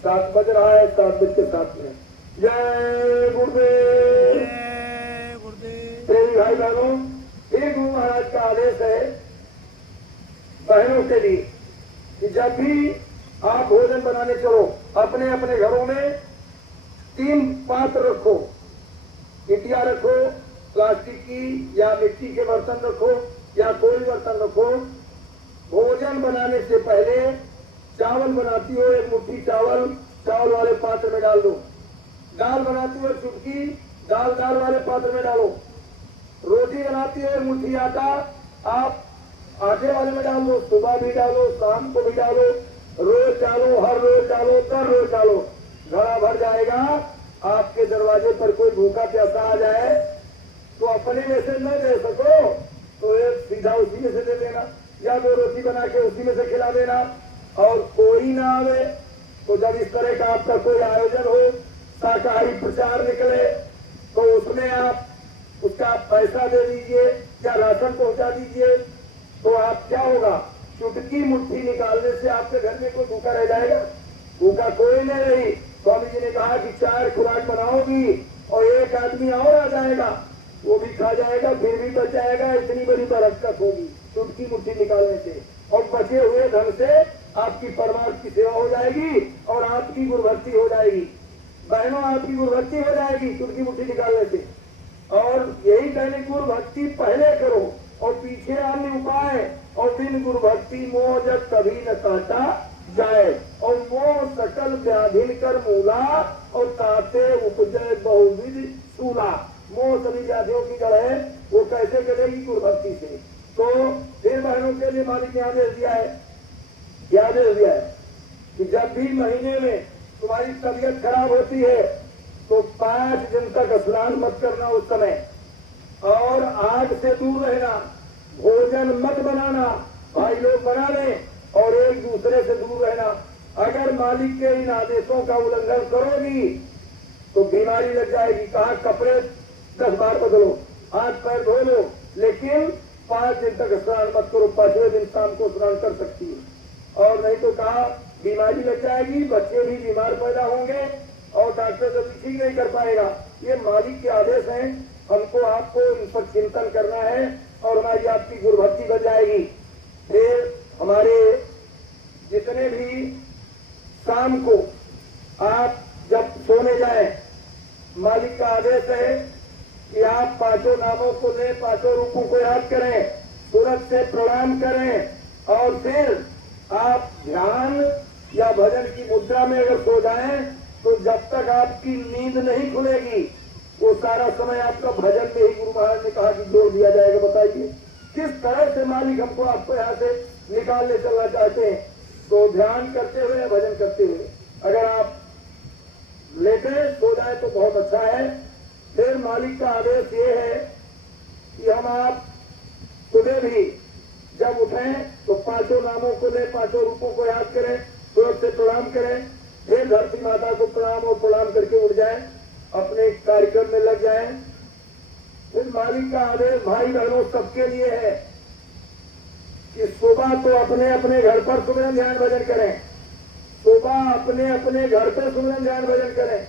7 बज रहा है, 7:07 में। जय गुरुदेव। प्रेमी भाई बहनों, फिर गुरु महाराज का आदेश है बहनों के लिए कि जब भी आप भोजन बनाने चलो, अपने अपने घरों में 3 पात्र रखो, इटिया रखो, प्लास्टिक की या मिट्टी के बर्तन रखो या कोई बर्तन रखो। भोजन बनाने से पहले चावल बनाती हो, 1 मुट्ठी चावल चावल वाले पात्र में डाल दो। दाल बनाती हो, चुटकी दाल वाले पात्र में डालो। रोटी बनाती हो, 1 मुट्ठी आटा आप आगे वाले में डाल दो, सुबह भी डालो, शाम को भी डालो, रोज डालो, हर रोज डालो, कर रोज डालो, घड़ा भर जाएगा। आपके दरवाजे पर कोई भूखा प्यासा आ जाए तो अपने में से न दे सको तो एक सीधा उसी में से दे देना, या 2 रोटी बना के उसी में से खिला देना। और कोई ना आवे तो जब इस तरह का आपका कोई आयोजन हो, शाकाहारी प्रचार निकले, तो उसमें आप उसका पैसा दे दीजिए या राशन पहुंचा दीजिए। तो आप क्या होगा, चुटकी मुट्ठी निकालने से आपके घर में कोई भूखा रह जाएगा? भूखा कोई नहीं रही। स्वामी जी ने कहा कि 4 खुराक बनाओगी और 1 आदमी और आ जाएगा, वो भी खा जाएगा, फिर भी बच जाएगा। इतनी बड़ी बरकत होगी चुटकी मुट्ठी निकालने से, और बचे हुए धन से आपकी परमार्थ की सेवा हो जाएगी और आपकी गुरुभक्ति हो जाएगी। बहनों, आपकी गुरुभक्ति हो जाएगी चुटकी मुट्ठी निकालने से। और यही दैनिक गुरुभक्ति पहले करो और पीछे अन्य उपाय। और बिन गुरुभक्ति मोह जब कभी न काटा जाए, और मोह सकल व्याधिन कर मूला, और ताते उपजय बहुविध सूला। मोह सभी व्याधियों की जड़ है, वो कैसे करेगी? गुरुभक्ति से। तो फिर बहनों के लिए मालिक ने आदेश दिया है, क्या आदेश दिया है कि जब भी महीने में तुम्हारी तबीयत खराब होती है तो 5 दिन तक स्नान मत करना उस समय, और आग से दूर रहना, भोजन मत बनाना, भाई लोग बना लें, और एक दूसरे से दूर रहना। अगर मालिक के इन आदेशों का उल्लंघन करोगी तो बीमारी लग जाएगी। कहा कपड़े 10 बार बदलो, हाथ पैर धो लो, लेकिन 5 दिन तक स्नान मत करो। 5वें दिन शाम को स्नान कर सकती है, और नहीं तो कहा बीमारी लग जाएगी, बच्चे भी बीमार पैदा होंगे और डॉक्टर तो ठीक नहीं कर पाएगा। ये मालिक के आदेश हैं, हमको आपको इन पर चिंतन करना है और हमारी आपकी गुरुभक्ति बन जाएगी। फिर हमारे जितने भी शाम को आप जब सोने जाए, मालिक का आदेश है कि आप 5 नामों को लें, 5 रूपों को याद करें, सूरज से प्रणाम करें, और फिर आप ध्यान या भजन की मुद्रा में अगर सो जाएं तो जब तक आपकी नींद नहीं खुलेगी वो सारा समय आपका भजन में ही गुरु महाराज ने कहा कि जोड़ दिया जाएगा। बताइए किस तरह से मालिक हमको आपको यहाँ से निकालने चलना चाहते हैं। तो ध्यान करते हुए, भजन करते हुए अगर आप लेटे सो जाए तो बहुत अच्छा है। फिर मालिक का आदेश ये है कि हम आप सुबह भी जब उठें तो 5 नामों को ले, 5 रूपों को याद करें, सूरज से प्रणाम करें, फिर धरती माता को प्रणाम और प्रणाम करके उठ जाएं, अपने कार्यक्रम में लग जाएं। फिर मालिक का आदेश भाई बहनों सबके लिए है कि सुबह तो अपने अपने घर पर सुमिरन ध्यान भजन करें, सुबह अपने अपने घर पर सुमिरन ध्यान भजन करें।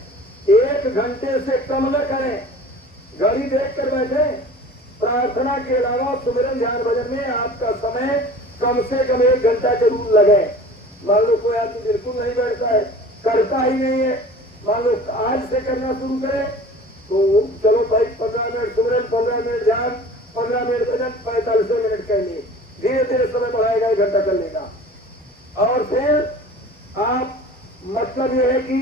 1 घंटे से कम न करें, घड़ी देख कर बैठे। प्रार्थना के अलावा सुमिरन ध्यान भजन में आपका समय कम से कम 1 घंटा जरूर लगे। मान लो कोई आदमी बिल्कुल नहीं बैठता है, करता ही नहीं है, मान लो आज से करना शुरू करें तो चलो भाई 15 मिनट सुमिरन, 15 मिनट ध्यान, 15 मिनट भजन, 45 मिनट कर लिए, धीरे धीरे समय बढ़ाएगा 1 घंटा कर लेगा। और फिर आप मतलब ये है कि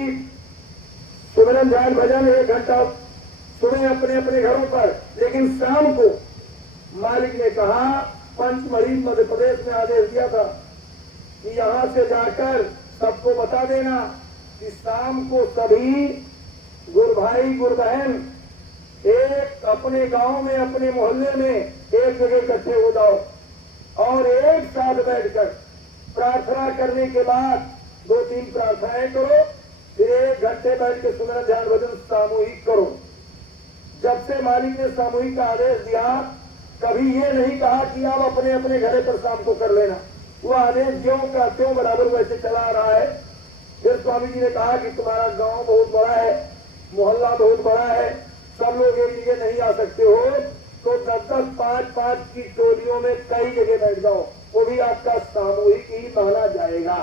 सुमिरन ध्यान भजन 1 घंटा सुबह अपने अपने घरों पर, लेकिन शाम को मालिक ने कहा, पंचमढ़ी मध्य प्रदेश में आदेश दिया था कि यहाँ से जाकर सबको बता देना कि शाम को सभी गुरु भाई गुरु बहन एक अपने गांव में, अपने मोहल्ले में एक जगह इकट्ठे हो जाओ और एक साथ बैठकर प्रार्थना करने के बाद 2-3 प्रार्थनाएं करो, फिर 1 घंटे बैठ के सुमिरन ध्यान भजन सामूहिक करो। जब से मालिक ने सामूहिक का आदेश दिया, कभी ये नहीं कहा कि आप अपने अपने घरे पर शाम को कर लेना। वो आदेश ज्यों का त्यों बराबर वैसे चला रहा है। फिर स्वामी जी ने कहा कि तुम्हारा गांव बहुत बड़ा है, मोहल्ला बहुत बड़ा है, सब लोग एक जगह नहीं आ सकते हो, तो 10-10, 5-5 की टोलियों में कई जगह बैठ जाओ, वो भी आपका सामूहिक ही माना जाएगा।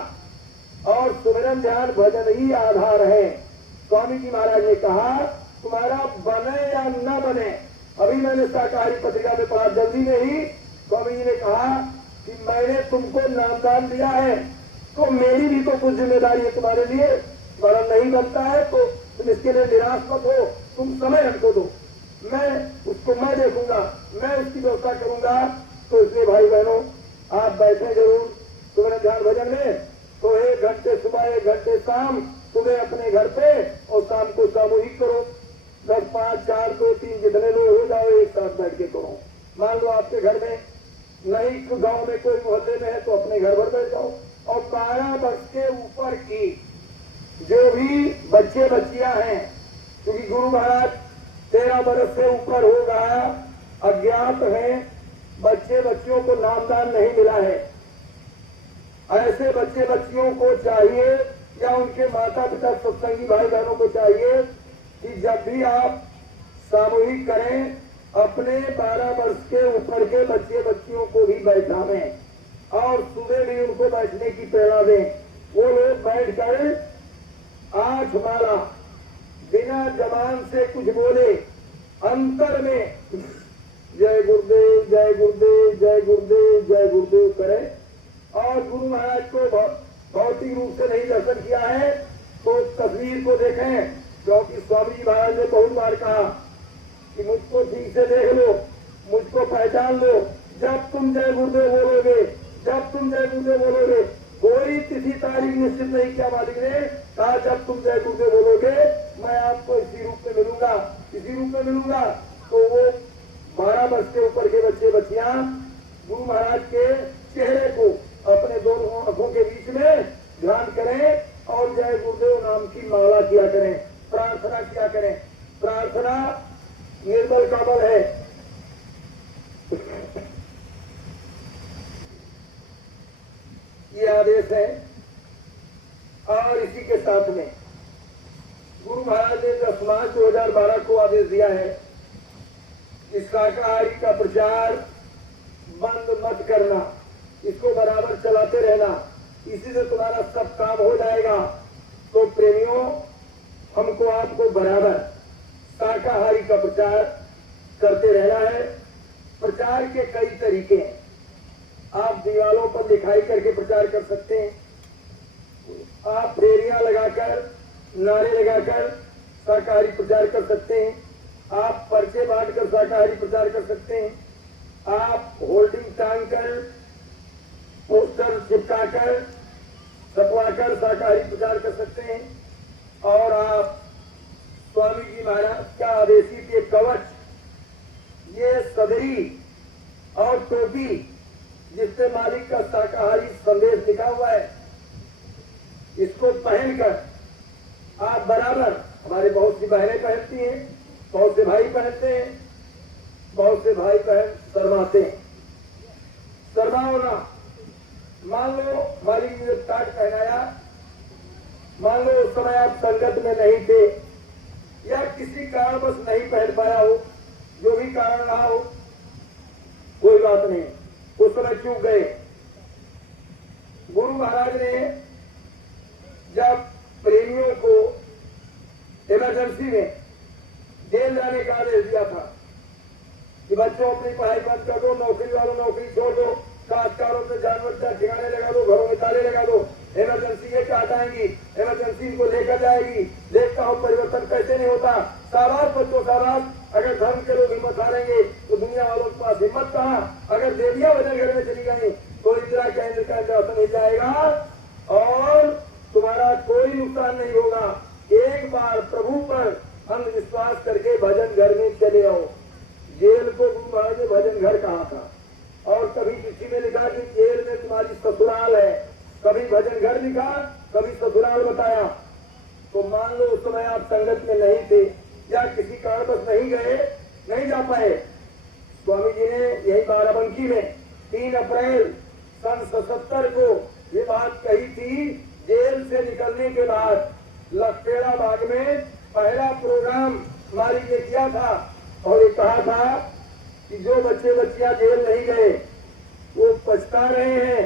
और सुमिरन ध्यान भजन ही आधार है। स्वामी जी महाराज ने कहा तुम्हारा बने या न बने, अभी मैंने शाकाहारी पत्रिका में पढ़ा जल्दी में ही, स्वामी जी ने कहा कि मैंने तुमको नामदान दिया है तो मेरी भी तो कुछ जिम्मेदारी है तुम्हारे लिए। तुम्हारा नहीं बनता है तो तुम इसके लिए निराश मत हो, तुम समय हमको दो, मैं उसको मैं देखूंगा, मैं उसकी व्यवस्था करूंगा। तो इसलिए भाई बहनों में, तो 1 घंटे सुबह 1 घंटे शाम, सुबह अपने घर पे और शाम को सामूहिक करो। 10, 5, 4, 2, 3 जितने लोग हो जाओ एक साथ बैठ के करो। मान लो आपके घर में नहीं, तो गांव में कोई मोहल्ले में है तो अपने घर पर बैठ जाओ। और 12 वर्ष के ऊपर की जो भी बच्चे बच्चियां हैं, क्योंकि गुरु महाराज 13 वर्ष से ऊपर हो गया अज्ञात है, बच्चे बच्चियों को नामदान नहीं मिला है। ऐसे बच्चे बच्चियों को चाहिए या उनके माता पिता सत्संगी भाई बहनों को चाहिए कि जब भी आप सामूहिक करें, अपने 12 वर्ष के ऊपर के बच्चे बच्चियों को भी बैठावें और सुबह भी उनको बैठने की प्रेरणा दें। वो लोग बैठकर 8 माला बिना जबान से कुछ बोले अंतर में जय गुरुदेव जय गुरुदेव जय गुरुदेव जय गुरुदेव करें। और गुरु महाराज को भौतिक रूप से नहीं दर्शन किया है तो तस्वीर को देखें, क्योंकि स्वामी जी महाराज ने बहुत बार कहा कि मुझको ठीक से देख लो, मुझको पहचान लो। जब तुम जय गुरुदेव बोलोगे, जब तुम जय गुरुदेव बोलोगे, कोई तिथि तारीख निश्चित नहीं किया मालिक ने कहा, जब तुम जय गुरुदेव बोलोगे मैं आपको इसी रूप में मिलूंगा, इसी रूप में मिलूंगा। तो वो 12 वर्ष के ऊपर के बच्चे बच्चियां गुरु महाराज के चेहरे को अपने दोनों आंखों के बीच में ध्यान करें और जय गुरुदेव नाम की माला किया करें, प्रार्थना किया करें। प्रार्थना निर्बल का बल है। ये आदेश है। और इसी के साथ में गुरु महाराज ने 10 मार्च 2012 को आदेश दिया है, इस शाकाहारी का प्रचार बंद मत करना, इसको बराबर चलाते रहना, इसी से तुम्हारा सब काम हो जाएगा। तो प्रेमियों, हमको आपको बराबर शाकाहारी का प्रचार करते रहना है। प्रचार के कई तरीके हैं। आप दीवारों पर लिखाई करके प्रचार कर सकते हैं, आप फेरियां लगाकर, नारे लगाकर शाकाहारी प्रचार कर सकते हैं, आप पर्चे बांटकर शाकाहारी प्रचार कर सकते हैं, आप होल्डिंग टांग कर, पोस्टर चिपकाकर, छपवाकर शाकाहारी प्रचार कर सकते हैं। और आप स्वामी जी महाराज का आदेशित ये कवच, ये सदरी और टोपी जिससे मालिक का शाकाहारी संदेश लिखा हुआ है, इसको पहनकर आप बराबर, हमारे बहुत सी बहनें पहनती हैं, बहुत से भाई पहनते हैं, बहुत से भाई बहन शर्माते हैं। शर्माओ ना। मान लो मालिक ने टाट पहनाया, मान लो उस समय आप संगत में नहीं थे या किसी कारणवश नहीं पहन पाया हो, जो भी कारण रहा हो, कोई बात नहीं, उस समय चूक गए। गुरु महाराज ने जब प्रेमियों को इमरजेंसी में जेल जाने का आदेश दिया था कि बच्चों अपनी पढ़ाई बंद कर दो, नौकरी वालों नौकरी छोड़ दो, काश्तकारों से जानवर ठिकाने लगा दो, घरों में ताले लगा दो, इमरजेंसी ये हटाएंगी, इमरजेंसी को लेकर जाएगी। देखता हूँ परिवर्तन कैसे नहीं होता। शाबाश बच्चों शाबाश, अगर धर्म के लोग हिम्मत हारेंगे तो दुनिया वालों के पास हिम्मत कहाँ। अगर देवियां वजन घर में चली गई तो इंदिरा केंद्र का इंद्रासन मिल जाएगा और तुम्हारा कोई नुकसान नहीं होगा। एक बार प्रभु पर अंधविश्वास करके भजन घर में चले आओ। जेल को गुरु महाराज ने भजन घर कहा था और कभी किसी में लिखा कि जेल में तुम्हारी ससुराल है, कभी भजन घर लिखा, कभी ससुराल बताया। तो मान लो उस समय आप संगत में नहीं थे या किसी कारणवश नहीं गए, नहीं जा पाए। स्वामी जी ने यही बाराबंकी में 3 अप्रैल सन 77 को ये बात कही थी। जेल से निकलने के बाद लखेड़ा बाग में पहला प्रोग्राम मालिक ने किया था और ये कहा था कि जो बच्चे बच्चियां जेल नहीं गए वो पछता रहे हैं।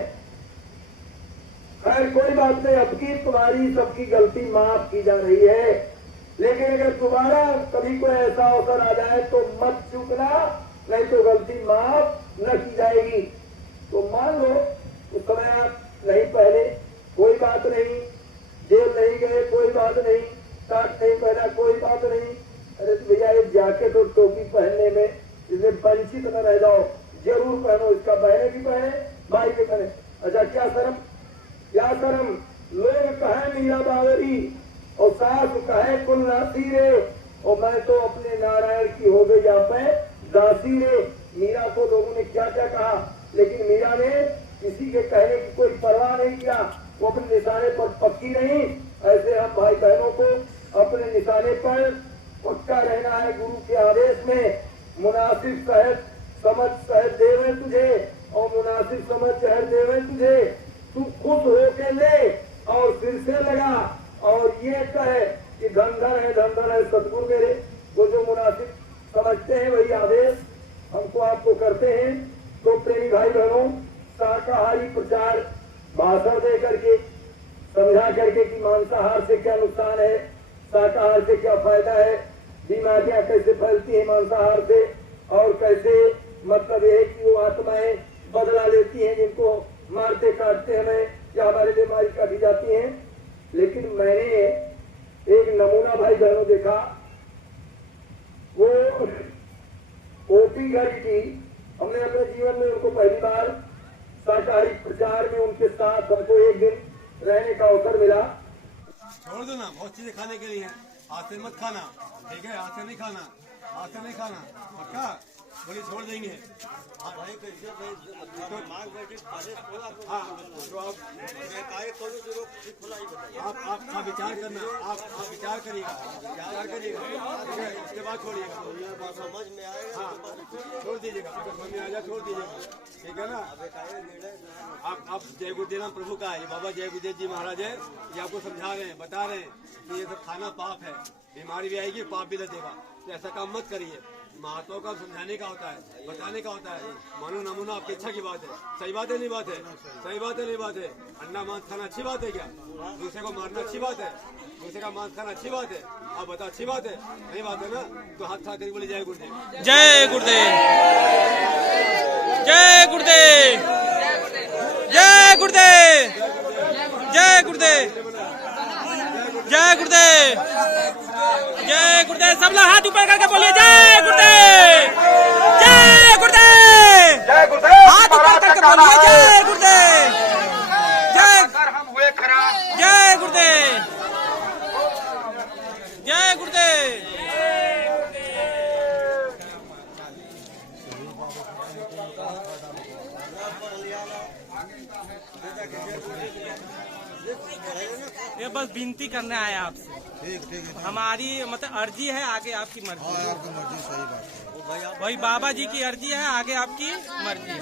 खैर कोई बात नहीं, अब की तुम्हारी सबकी गलती माफ की जा रही है, लेकिन अगर दोबारा कभी कोई ऐसा अवसर आ जाए तो मत चूकना, नहीं तो गलती माफ न की जाएगी। तो मान लो उस समय आप नहीं पहले, कोई बात नहीं, जेल नहीं गए कोई बात नहीं, टाट नहीं पहना कोई बात नहीं। अरे तो भैया एक जैकेट और टोपी पहनने में जिसमें वंचित न रह जाओ, जरूर पहनो। इसका बहने भी पहने, भाई भी पहने। अच्छा क्या शर्म, क्या करम लोग कहे मीरा बावरी और सास कहे कुल नासी रे, और मैं तो अपने नारायण की हो गई यहाँ पे दासी रे। मीरा को लोगों ने क्या क्या कहा, लेकिन मीरा ने किसी के कहने की कोई परवाह नहीं किया, वो अपने निशाने पर पक्की नहीं। ऐसे हम भाई बहनों को अपने निशाने पर पक्का रहना है। गुरु के आदेश में मुनासिब सहज समझ सहज देवे तुझे, और मुनासिब समझ सहज देवे तुझे। तू खुश होके ले और सिर से लगा, और ये कहे कि धन धन है सतगुरु मेरे। वो जो मुनासिब समझते हैं वही आदेश हमको आपको करते हैं। तो प्रेमी भाई बहनों, शाकाहारी प्रचार भाषण दे करके समझा करके कि मांसाहार से क्या नुकसान है, शाकाहार से क्या फायदा है, बीमारियां कैसे फैलती हैं मांसाहार से, और कैसे मतलब ये कि वो आत्माएं बदला लेती हैं जिनको मारते काटते हमें या हमारे लिए मारी काटी जाती हैं। लेकिन मैंने एक नमूना भाई बहनों देखा, वो ओटी घड़ी की, हमने अपने जीवन में उनको पहली बार शाकाहारी प्रचार में उनके साथ हमको एक दिन रहने का अवसर मिला। छोड़ दो ना, बहुत चीजें खाने के लिए हैं, हाथ से मत खाना, ठीक है? हाथ से नहीं खाना, हाथ से नहीं खाना, पक्का? बोली छोड़ देंगे। हाँ, तो आप विचार करना, आप विचार करिएगा, उसके बाद छोड़िएगा। समझ में आएगा, हाँ छोड़ दीजिएगा, समझ में आ जाए छोड़ दीजिएगा, ठीक है ना? आप जय गुरुदेव प्रभु का है, बाबा जय गुरुदेव जी महाराज है, ये आपको समझा रहे हैं, बता रहे हैं कि ये सब खाना पाप है, बीमारी भी आएगी, पाप भी लगेगा, तो ऐसा काम मत करिए। महात्माओं का समझाने का होता है, बताने का होता है, मानो नमूना आपकी इच्छा की बात है। सही बात है नहीं बात है? सही बात है नहीं बात है? अंडा मांस खाना अच्छी बात है क्या? दूसरे को मारना अच्छी बात है? दूसरे का मांस खाना अच्छी बात है? आप बताओ अच्छी बात है? नहीं बात है ना? तो हाथ खा कर बोले जय गुरुदेव, जय गुरुदेव, जय गुरुदेव, जय गुरुदेव, जय गुरुदेव, जय गुरुदेव, जय गुरुदेव। सब लोग हाथ ऊपर करके बोलिए जय गुरुदेव, जय गुरुदेव, जय गुरुदेव। हाथ ऊपर करके बोलिए जय गुरुदेव, जय हम हुए खराब, जय गुरुदेव, जय गुरुदेव। ये बस विनती करने आए आपसे, हमारी मतलब अर्जी है, आगे आपकी मर्जी। आपकी मर्जी, सही बात है। वही बाबा जी की अर्जी है, आगे आपकी मर्जी है।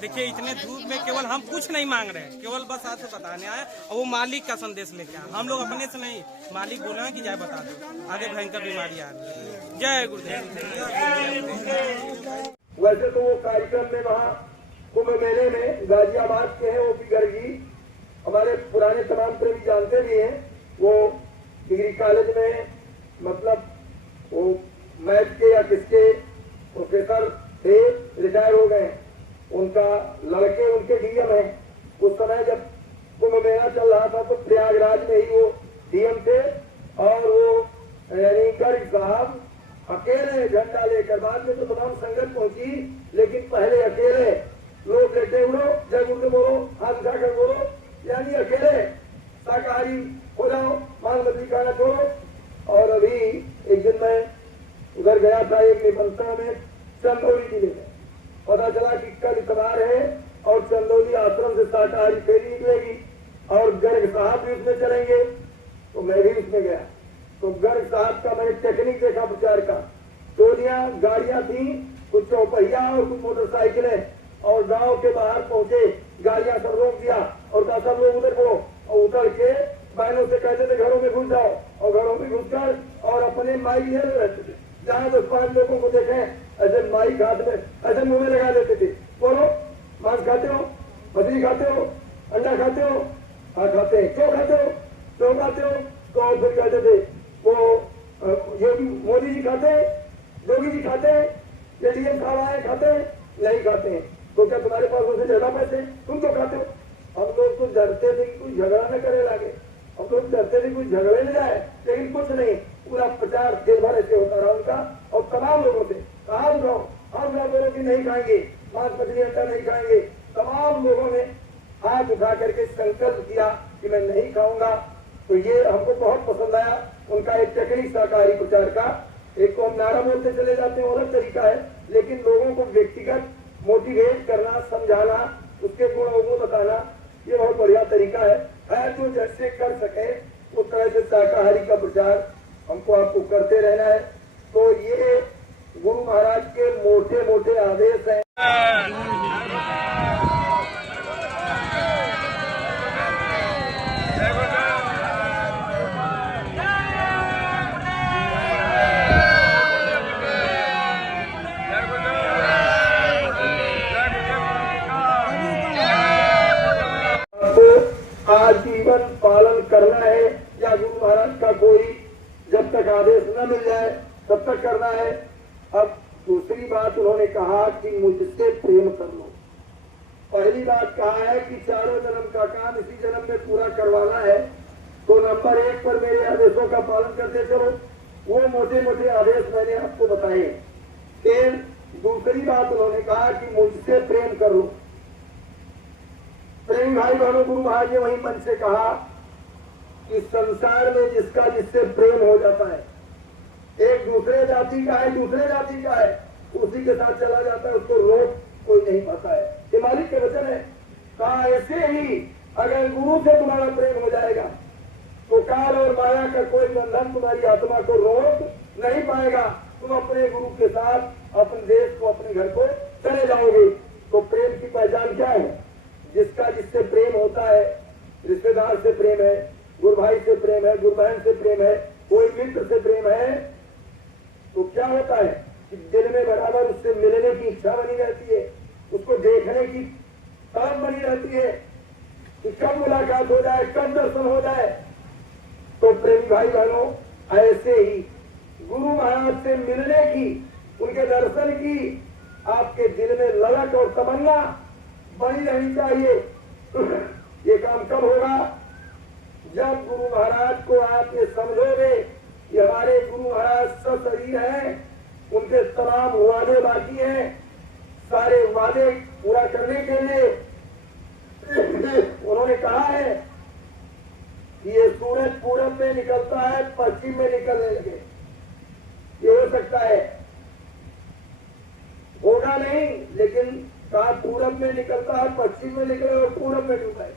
देखिए इतने धूप में केवल हम कुछ नहीं मांग रहे हैं, केवल बस आपसे बताने आए, और वो मालिक का संदेश लेके आए। हम लोग अपने से नहीं, मालिक बोले हैं कि जय बता दो, आगे भयंकर बीमारी आ रही है। जय गुरुदेव। वैसे तो वो कार्यक्रम में वहाँ कुंभ मेले में गाजियाबाद के हैं ओपी गर्गी, हमारे पुराने तमाम प्रेमी जानते भी हैं। वो डिग्री कॉलेज में मतलब वो मैथ के या किसके प्रोफेसर थे, रिटायर हो गए। उनका लड़के उनके डीएम है। उस समय जब कुंभ मेला चल रहा था तो प्रयागराज में ही वो डीएम थे, और वो यानी गर्ग साहब अकेले झंडा लेकर, बाद में तो तमाम संगत पहुंची, लेकिन पहले अकेले लोग कहते उड़ो जय गुरुदेव बोलो, हाथ उठाकर बोलो, यानी अकेले शाकाहारी हो जाओ, मांस मछली खाना छोड़ो। और अभी एक दिन मैं उधर गया था एक निमंत्रण में चंदौली जिले में, पता चला कि कल इतवार है और चंदौली आश्रम से शाकाहारी फेरी निकलेगी और गर्ग साहब भी उसमें चलेंगे, तो मैं भी उसमें गया। तो गर्ग साहब का मैंने टेक्निक देखा प्रचार का। टोलियां गाड़ियां थी, कुछ चौपहिया और कुछ मोटरसाइकिलें, और गांव के बाहर पहुंचे, गाड़ियां सब रोक दिया और कहा सब लोग उधर को, और उतर के बहनों से कहते थे घरों में घुस जाओ, और घरों में घुसकर और अपने माई लिए रहते थे। जहाँ 10-5 लोगों को देखे ऐसे माई हाथ में ऐसे मुंह में लगा देते थे, बोलो मांस खाते हो, मछली खाते हो, अंडा खाते हो? हाँ खाते हैं। क्यों खाते हो? क्यों खाते हो? तो फिर कहते थे वो योगी मोदी जी खाते हैं, योगी जी खाते हैं, ये डीएम साहब आए खाते हैं? नहीं खाते हैं। तो क्या तुम्हारे पास उनसे ज्यादा पैसे, तुम तो खाते हो? हम लोग तो डरते थे कि कोई झगड़ा न करे लागे, हम लोग डरते थे कोई झगड़े न जाए, लेकिन कुछ नहीं, पूरा प्रचार दिन भर ऐसे होता रहा उनका। और तमाम लोगों से हाथ उठाओ, हाथ उठा बोलो कि नहीं खाएंगे, मांस मछली अंडा नहीं खाएंगे। तमाम लोगों ने हाथ उठा करके संकल्प किया कि मैं नहीं खाऊंगा। तो ये हमको बहुत पसंद आया उनका एक टेक्निक शाकाहारी प्रचार का। एक को हम नारा बोलते चले जाते हैं, अलग तरीका है, लेकिन लोगों को व्यक्तिगत मोटिवेट करना, समझाना, उसके गुण अवगुण बताना, ये बहुत बढ़िया तरीका है। जो जैसे कर सके उस तरह से शाकाहारी का प्रचार हमको आपको करते रहना है। तो ये गुरु महाराज के मोटे मोटे आदेश हैं। आजीवन पालन करना है या गुरु महाराज का कोई जब तक आदेश न मिल जाए तब तक करना है। अब दूसरी बात उन्होंने कहा कि मुझसे प्रेम कर लो। पहली बात कहा है कि चारों जन्म का काम इसी जन्म में पूरा करवाना है, तो नंबर 1 पर मेरे आदेशों का पालन करते चलो। वो मोटे मोटे आदेश मैंने आपको बताए। फिर दूसरी बात उन्होंने कहा कि मुझसे प्रेम कर लो। प्रेम भाई बहनों, गुरु महाराज ने वही मन से कहा कि संसार में जिसका जिससे प्रेम हो जाता है, एक दूसरे जाति का है, दूसरे जाति का है, उसी के साथ चला जाता है, उसको रोक कोई नहीं पाता है। ये मालिक के वचन है। कहा ऐसे ही अगर गुरु से तुम्हारा प्रेम हो जाएगा तो काल और माया का कोई बंधन तुम्हारी आत्मा को रोक नहीं पाएगा। तुम अपने गुरु के साथ अपने देश को, अपने घर को चले जाओगे। तो प्रेम की पहचान क्या है? जिसका जिससे प्रेम होता है, रिश्तेदार से प्रेम है, गुरु भाई से प्रेम है, गुरु बहन से प्रेम है, कोई मित्र से प्रेम है, तो क्या होता है कि दिल में बराबर उससे मिलने की इच्छा बनी रहती है, उसको देखने की तलब बनी रहती है कि कब मुलाकात हो जाए, कब दर्शन हो जाए। तो प्रेमी भाई बहनों, ऐसे ही गुरु महाराज से मिलने की, उनके दर्शन की आपके दिल में ललक और तमन्ना बनी रहनी चाहिए। ये काम कब होगा? जब गुरु महाराज को आप ये समझोगे कि हमारे गुरु महाराज सशरीर हैं, उनके तमाम वादे बाकी हैं, सारे वादे पूरा करने के लिए उन्होंने कहा है कि ये सूरज पूरब में निकलता है, पश्चिम में निकलने लगे। ये हो सकता है, होगा नहीं, लेकिन कहा पूरब में निकलता है, पश्चिम में निकले और पूरब में डूबे।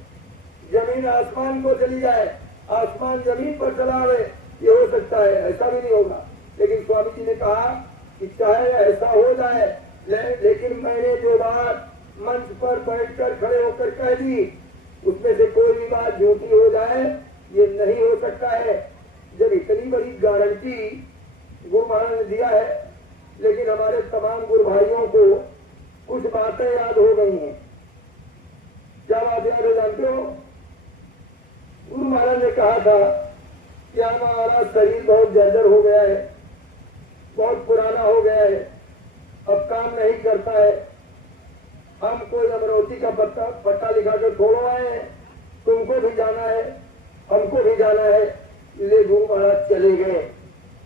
जमीन आसमान को चली जाए, आसमान जमीन पर चला आवे, ये हो सकता है। ऐसा भी नहीं होगा, लेकिन स्वामी जी ने कहा कि चाहे ऐसा हो जाए, लेकिन मैंने जो बात मंच पर बैठकर खड़े होकर कह दी, उसमें से कोई भी बात झूठी हो जाए, ये नहीं हो सकता है। जब इतनी बड़ी गारंटी गुरु महाराज ने दिया है, लेकिन हमारे तमाम गुरु भाइयों को कुछ बातें याद हो गई हैं। क्या बात याद है जानते हो? गुरु महाराज ने कहा था कि हमारा शरीर बहुत जर्जर हो गया है, बहुत पुराना हो गया है, अब काम नहीं करता है। हम कोई अमरावती का पट्टा लिखाकर छोड़ो आए हैं, तुमको भी जाना है, हमको भी जाना है, इसलिए गुरु महाराज चले गए।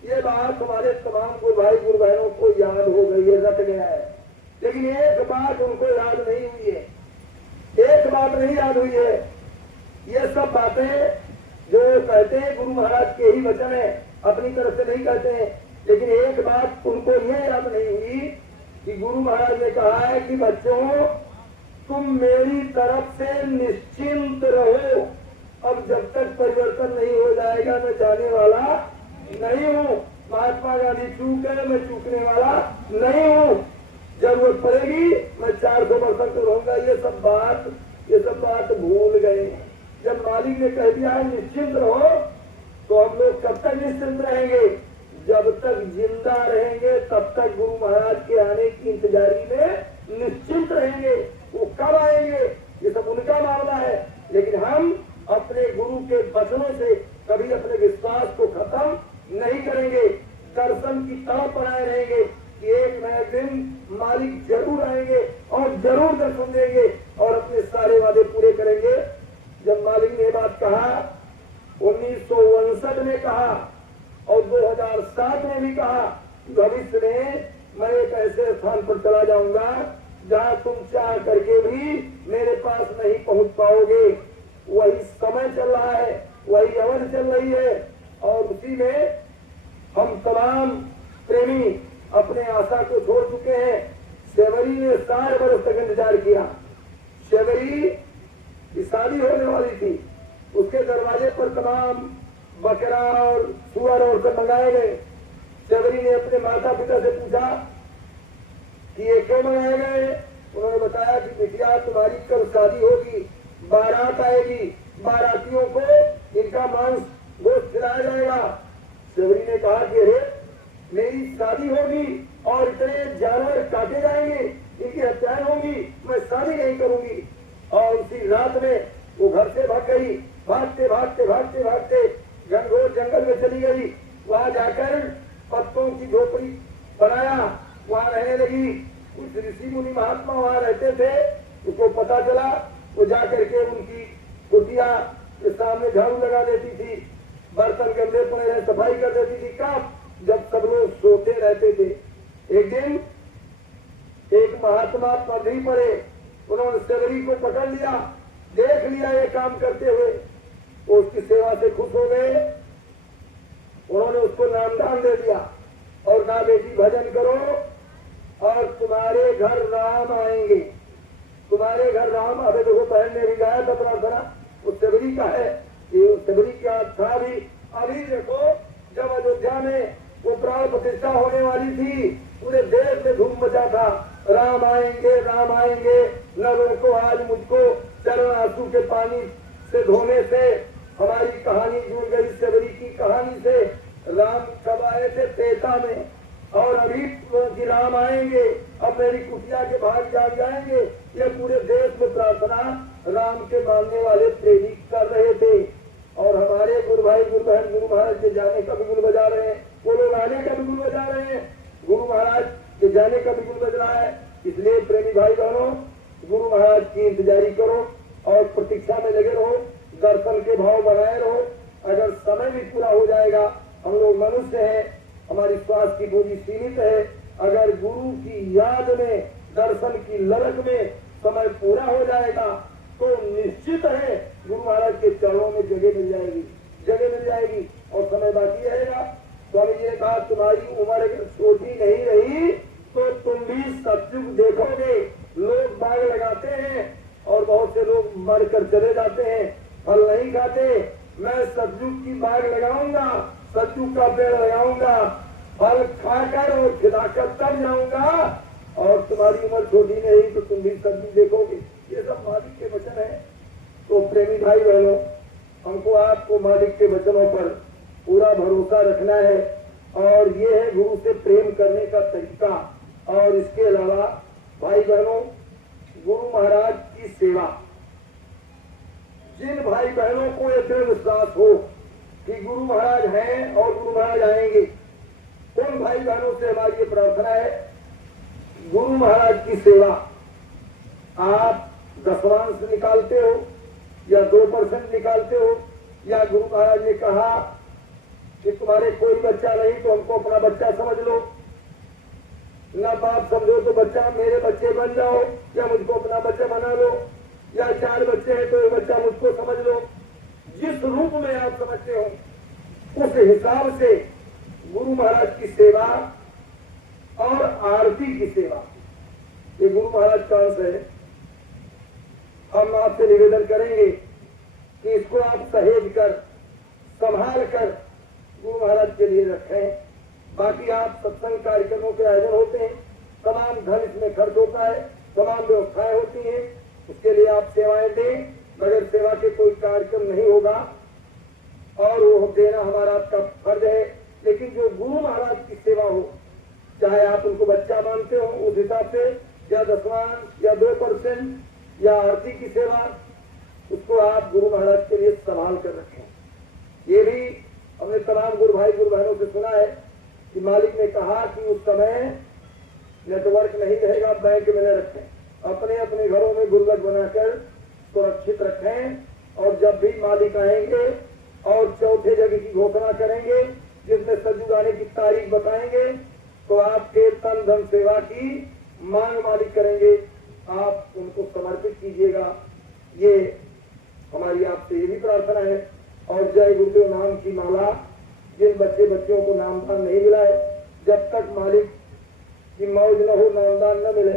ये बात हमारे तमाम गुरु भाई गुरु बहनों को याद हो गई है, रट गया है। लेकिन एक बात उनको याद नहीं हुई है, एक बात नहीं याद हुई है। ये सब बातें जो कहते हैं गुरु महाराज के ही वचन है, अपनी तरफ से नहीं कहते हैं। लेकिन एक बात उनको ये याद नहीं हुई कि गुरु महाराज ने कहा है कि बच्चों, तुम मेरी तरफ से निश्चिंत रहो। अब जब तक परिवर्तन नहीं हो जाएगा, मैं जाने वाला नहीं हूँ। महात्मा गांधी चूक गए, मैं चूकने वाला नहीं हूँ। जरूरत पड़ेगी मैं 400% रहूंगा। ये सब बात भूल गए। जब मालिक ने कह दिया है निश्चिंत रहो, तो हम लोग कब तक निश्चिंत रहेंगे? जब तक जिंदा रहेंगे तब तक गुरु महाराज के आने की इंतजारी में निश्चिंत रहेंगे। वो कब आएंगे ये सब उनका मामला है, लेकिन हम अपने गुरु के वचनों से कभी अपने विश्वास को खत्म नहीं करेंगे। दर्शन की तड़प बनाए रहेंगे कि एक न एक दिन मालिक जरूर आएंगे और जरूर दर्शन देंगे और अपने सारे वादे पूरे करेंगे। जब मालिक ने बात कहा, 1959 में कहा और 2007 में भी कहा, भविष्य में मैं एक ऐसे स्थान पर चला जाऊंगा जहां तुम चाह करके भी मेरे पास नहीं पहुंच पाओ। इंतजार किया। शबरी की शादी होने वाली थी, उसके दरवाजे पर तमाम बकरा और सुअर और सब मंगाए गए। शबरी ने अपने माता पिता से पूछा कि ये क्यों मंगाए गए। उन्होंने बताया कि बिटिया तुम्हारी कल शादी होगी, बारात आएगी, बारातियों को इनका मांस गोश्त खिलाया जाएगा। शबरी ने कहा कि अरे मेरी शादी होगी और इतने जानवर काटे जाएंगे, इनकी हत्याएं होंगी, मैं शादी नहीं करूंगी। और उसी रात में वो घर से भाग गई। भागते भागते भागते भागते घनघोर जंगल में चली गई। वहां जाकर पत्तों की झोपड़ी बनाया, वहां रहने लगी। कुछ ऋषि मुनि महात्मा वहां रहते थे, उसको पता चला। वो जाकर के उनकी कुटिया के सामने झाड़ू लगा देती थी, बर्तन गंदे पड़े रहे सफाई कर देती थी। कब? जब सब लोग सोते रहते थे। एक दिन एक महात्मा पदरी पड़े, उन्होंने शबरी को पकड़ लिया, देख लिया ये काम करते हुए, वो उसकी सेवा से खुश हो गए। उन्होंने उसको नामदान दे दिया और कहा बेटी भजन करो और तुम्हारे घर राम आएंगे, तुम्हारे घर राम। अबे देखो बहन ने भी गाया था प्रार्थना, वो शबरी का है, ये शबरी का था भी। अभी देखो जब अयोध्या में वो प्राण प्रतिष्ठा होने वाली थी, पूरे देश में धूम मचा था, राम आएंगे राम आएंगे। नगर को आज मुझको चरण आंसू के पानी से धोने से हमारी कहानी जुड़ गई शबरी की कहानी से। राम कब आए थे? त्रेता में, और अभी कि राम आएंगे, अब मेरी कुटिया के भाग जाग जाएंगे। ये पूरे देश में प्रार्थना राम के मानने वाले प्रेमी कर रहे थे। और हमारे गुरु भाई गुरु बहन गुरु महाराज के जाने का भी गुल बजा रहे हैं, वो लोग आने का भी गुल बजा रहे हैं, गुरु महाराज के जाने का भी गुल बज रहा है। इसलिए प्रेमी भाई बहनों, गुरु महाराज की इंतजारी करो और प्रतीक्षा में लगे रहो, दर्शन के भाव बनाए रहो। अगर समय भी पूरा हो जाएगा, हम लोग मनुष्य हैं, हमारी श्वास की पूंजी सीमित है। अगर गुरु की याद में, दर्शन की ललक में समय पूरा हो जाएगा तो निश्चित है गुरु महाराज के चरणों में जगह मिल जाएगी, जगह मिल जाएगी और समय बाकी रहेगा। स्वामी जी ने कहा तुम्हारी उम्र अगर छोटी नहीं रही तो तुम भी सतयुग देखोगे। लोग बाग लगाते हैं और बहुत से लोग मरकर चले जाते हैं, फल नहीं खाते। मैं सतयुग की बाग लगाऊंगा, सतयुग का पेड़ लगाऊंगा, फल खाकर और खिलाकर तब जाऊंगा। और तुम्हारी उम्र छोटी नहीं तो तुम भी सतयुग देखोगे। ये सब मालिक के वचन है। तो प्रेमी भाई बहनों, हमको आपको मालिक के वचनों पर पूरा भरोसा रखना है और ये है गुरु से प्रेम करने का तरीका। और इसके अलावा भाई बहनों, गुरु महाराज की सेवा, जिन भाई बहनों को यह दृढ़ विश्वास हो कि गुरु महाराज हैं और गुरु महाराज आएंगे, उन भाई बहनों से हमारी ये प्रार्थना है, गुरु महाराज की सेवा आप दशमांश निकालते हो या 2% निकालते हो, या गुरु महाराज ने कहा कि तुम्हारे कोई बच्चा नहीं तो हमको अपना बच्चा समझ लो, ना बाप समझो तो बच्चा मेरे बच्चे बन जाओ, या मुझको अपना बच्चा बना लो, या 4 बच्चे हैं तो एक बच्चा मुझको समझ लो। जिस रूप में आप समझते हो उस हिसाब से गुरु महाराज की सेवा और आरती की सेवा, ये गुरु महाराज का अंश है। हम आपसे निवेदन करेंगे कि इसको आप सहेज कर, संभाल कर गुरु महाराज के लिए रखें। बाकी आप सत्संग कार्यक्रमों के आयोजन होते हैं, तमाम धन इसमें खर्च होता है, तमाम व्यवस्थाएं होती हैं, उसके लिए आप सेवाएं दें। बगैर सेवा के कोई कार्यक्रम नहीं होगा और वो देना हमारा आपका फर्ज है। लेकिन जो गुरु महाराज की सेवा हो, चाहे आप उनको बच्चा मानते हो उस हिसाब से, या दशमांश या 2% या आरती की सेवा, उसको आप गुरु महाराज के लिए संभाल कर रखें। ये भी हमने तमाम गुरु भाई गुरु बहनों से सुना है कि मालिक ने कहा कि उस समय नेटवर्क नहीं रहेगा, बैंक में न रखें, अपने अपने घरों में गुल्लक बनाकर सुरक्षित रखें। और जब भी मालिक आएंगे और चौथे जगह की घोषणा करेंगे जिसमें सजू आने की तारीख बताएंगे, तो आपके तन धन सेवा की मांग मालिक करेंगे, आप उनको समर्पित कीजिएगा। ये हमारी आपसे ये भी प्रार्थना है। और जय गुरुदेव नाम की माला, जिन बच्चों को नामदान नहीं मिला है, जब तक मालिक की मौज न हो, नामदान न मिले,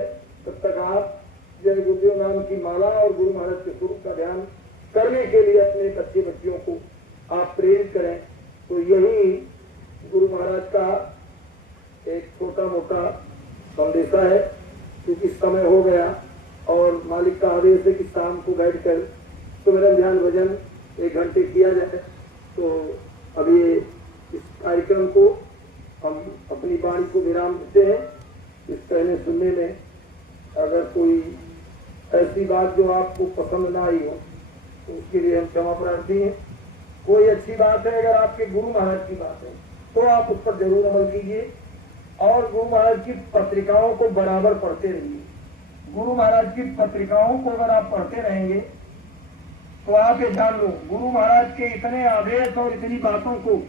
तब तक आप जय गुरुदेव नाम की माला और गुरु महाराज के स्वरूप का ध्यान करने के लिए अपने बच्चे बच्चियों को आप प्रेरित करें। तो यही गुरु महाराज का एक छोटा मोटा संदेशा है, क्योंकि समय हो गया और मालिक का आदेश है कि शाम को बैठकर सुमिरन ध्यान भजन 1 घंटे किया जाए। तो अभी इस कार्यक्रम को हम अपनी वाणी को विराम देते हैं। इस कहने सुनने में अगर कोई ऐसी बात जो आपको पसंद ना आई हो तो उसके लिए हम क्षमा प्रार्थी हैं। कोई अच्छी बात है, अगर आपके गुरु महाराज की बात है तो आप उस पर जरूर अमल कीजिए और गुरु महाराज की पत्रिकाओं को बराबर पढ़ते रहिए। गुरु महाराज की पत्रिकाओं को अगर आप पढ़ते रहेंगे तो आप ये जान लो, गुरु महाराज के इतने आदेश और इतनी बातों को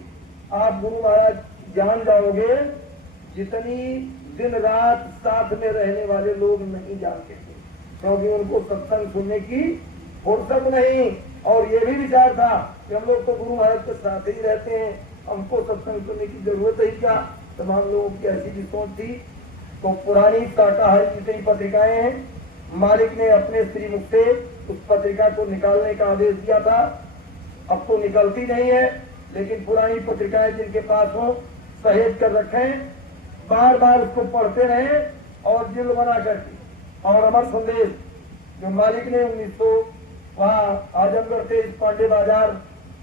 आप गुरु महाराज जान जाओगे जितनी दिन रात साथ में रहने वाले लोग नहीं जानते थे, क्योंकि उनको सत्संग सुनने की फुर्सत नहीं। और ये भी विचार था कि हम लोग तो गुरु महाराज के साथ ही रहते हैं, हमको सत्संग सुनने की जरूरत ही क्या। तमाम लोगों की ऐसी भी सोच थी। तो पुरानी शाकाहारी जितनी पत्रिकाएं हैं, मालिक ने अपने श्रीमुख से उस पत्रिका को निकालने का आदेश दिया था। अब तो निकलती नहीं है, लेकिन पुरानी पत्रिकाएं जिनके पास हो सहेज कर रखें, बार बार उसको पढ़ते रहें और दिल बना करके। और अमर संदेश जो मालिक ने 1900 वहाँ आजमगढ़ से इस पांडे बाजार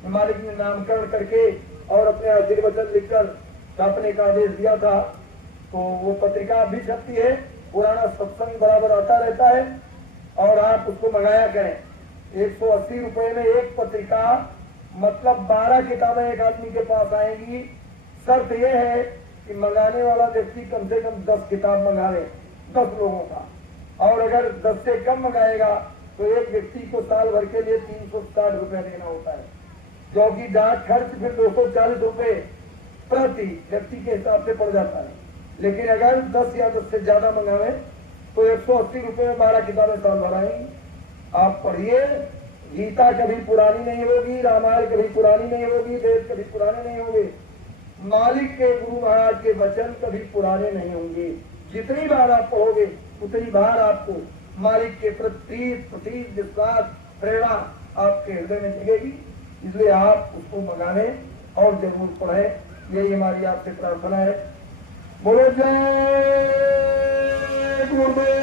में मालिक ने नामकरण करके और अपने आशीर्वचन लिखकर छापने का आदेश दिया था, तो वो पत्रिका भी छपती है। पुराना सत्संग बराबर आता रहता है और आप उसको मंगाया करें। 180 रुपए में एक पत्रिका, मतलब 12 किताबें एक आदमी के पास आएंगी। शर्त यह है कि मंगाने वाला व्यक्ति कम से कम 10 किताब मंगावे, 10 लोगों का। और अगर 10 से कम मंगाएगा तो एक व्यक्ति को साल भर के लिए 360 रुपए देना होता है, जो कि डाक खर्च फिर 240 रुपए प्रति व्यक्ति के हिसाब से पड़ जाता है। लेकिन अगर 10 या 10 से ज्यादा मंगावे तो 180 रुपए में 12 किताबें साल भर आएंगी। आप पढ़िए, गीता कभी पुरानी नहीं होगी, रामायण कभी पुरानी नहीं होगी, वेद कभी पुराने नहीं होंगे, मालिक के गुरु महाराज के वचन कभी पुराने नहीं होंगे। जितनी बार आप पढ़ोगे उतनी बार आपको मालिक के प्रति विश्वास प्रेरणा आपके हृदय में जगेगी। इसलिए आप उसको मंगाने और जरूर पढ़ें, यही हमारी आपसे प्रार्थना है। बोलो जय गुरुदेव।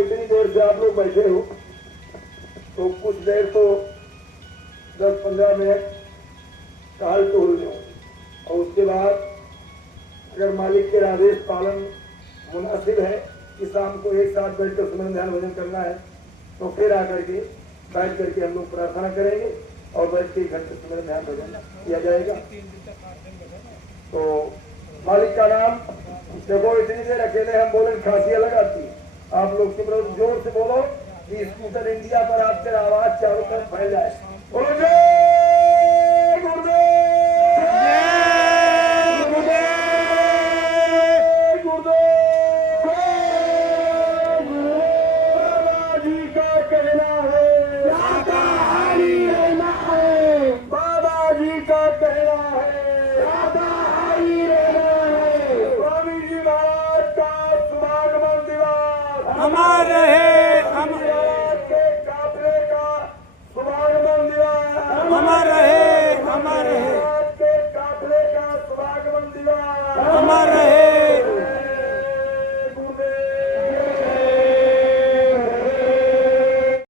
इतनी देर से आप लोग बैठे हो तो कुछ देर तो 10-15 मिनट काल टोल लो, और उसके बाद अगर मालिक के आदेश पालन मुनासिब है कि शाम को एक साथ बैठकर सुमन ध्यान भजन करना है, तो फिर आकर के बैठ करके हम लोग प्रार्थना करेंगे और बैठ के 1 घंटे सुमन ध्यान भजन किया जाएगा। तो मालिक का नाम देखो, इतनी देर अकेले हम बोले खांसी अलग आती है। आप लोग सिमरन जोर से बोलो कि स्कूटर इंडिया पर आपसे आवाज चारों तरफ फैल जाए। बोलो जय गुरुदेव। हमारे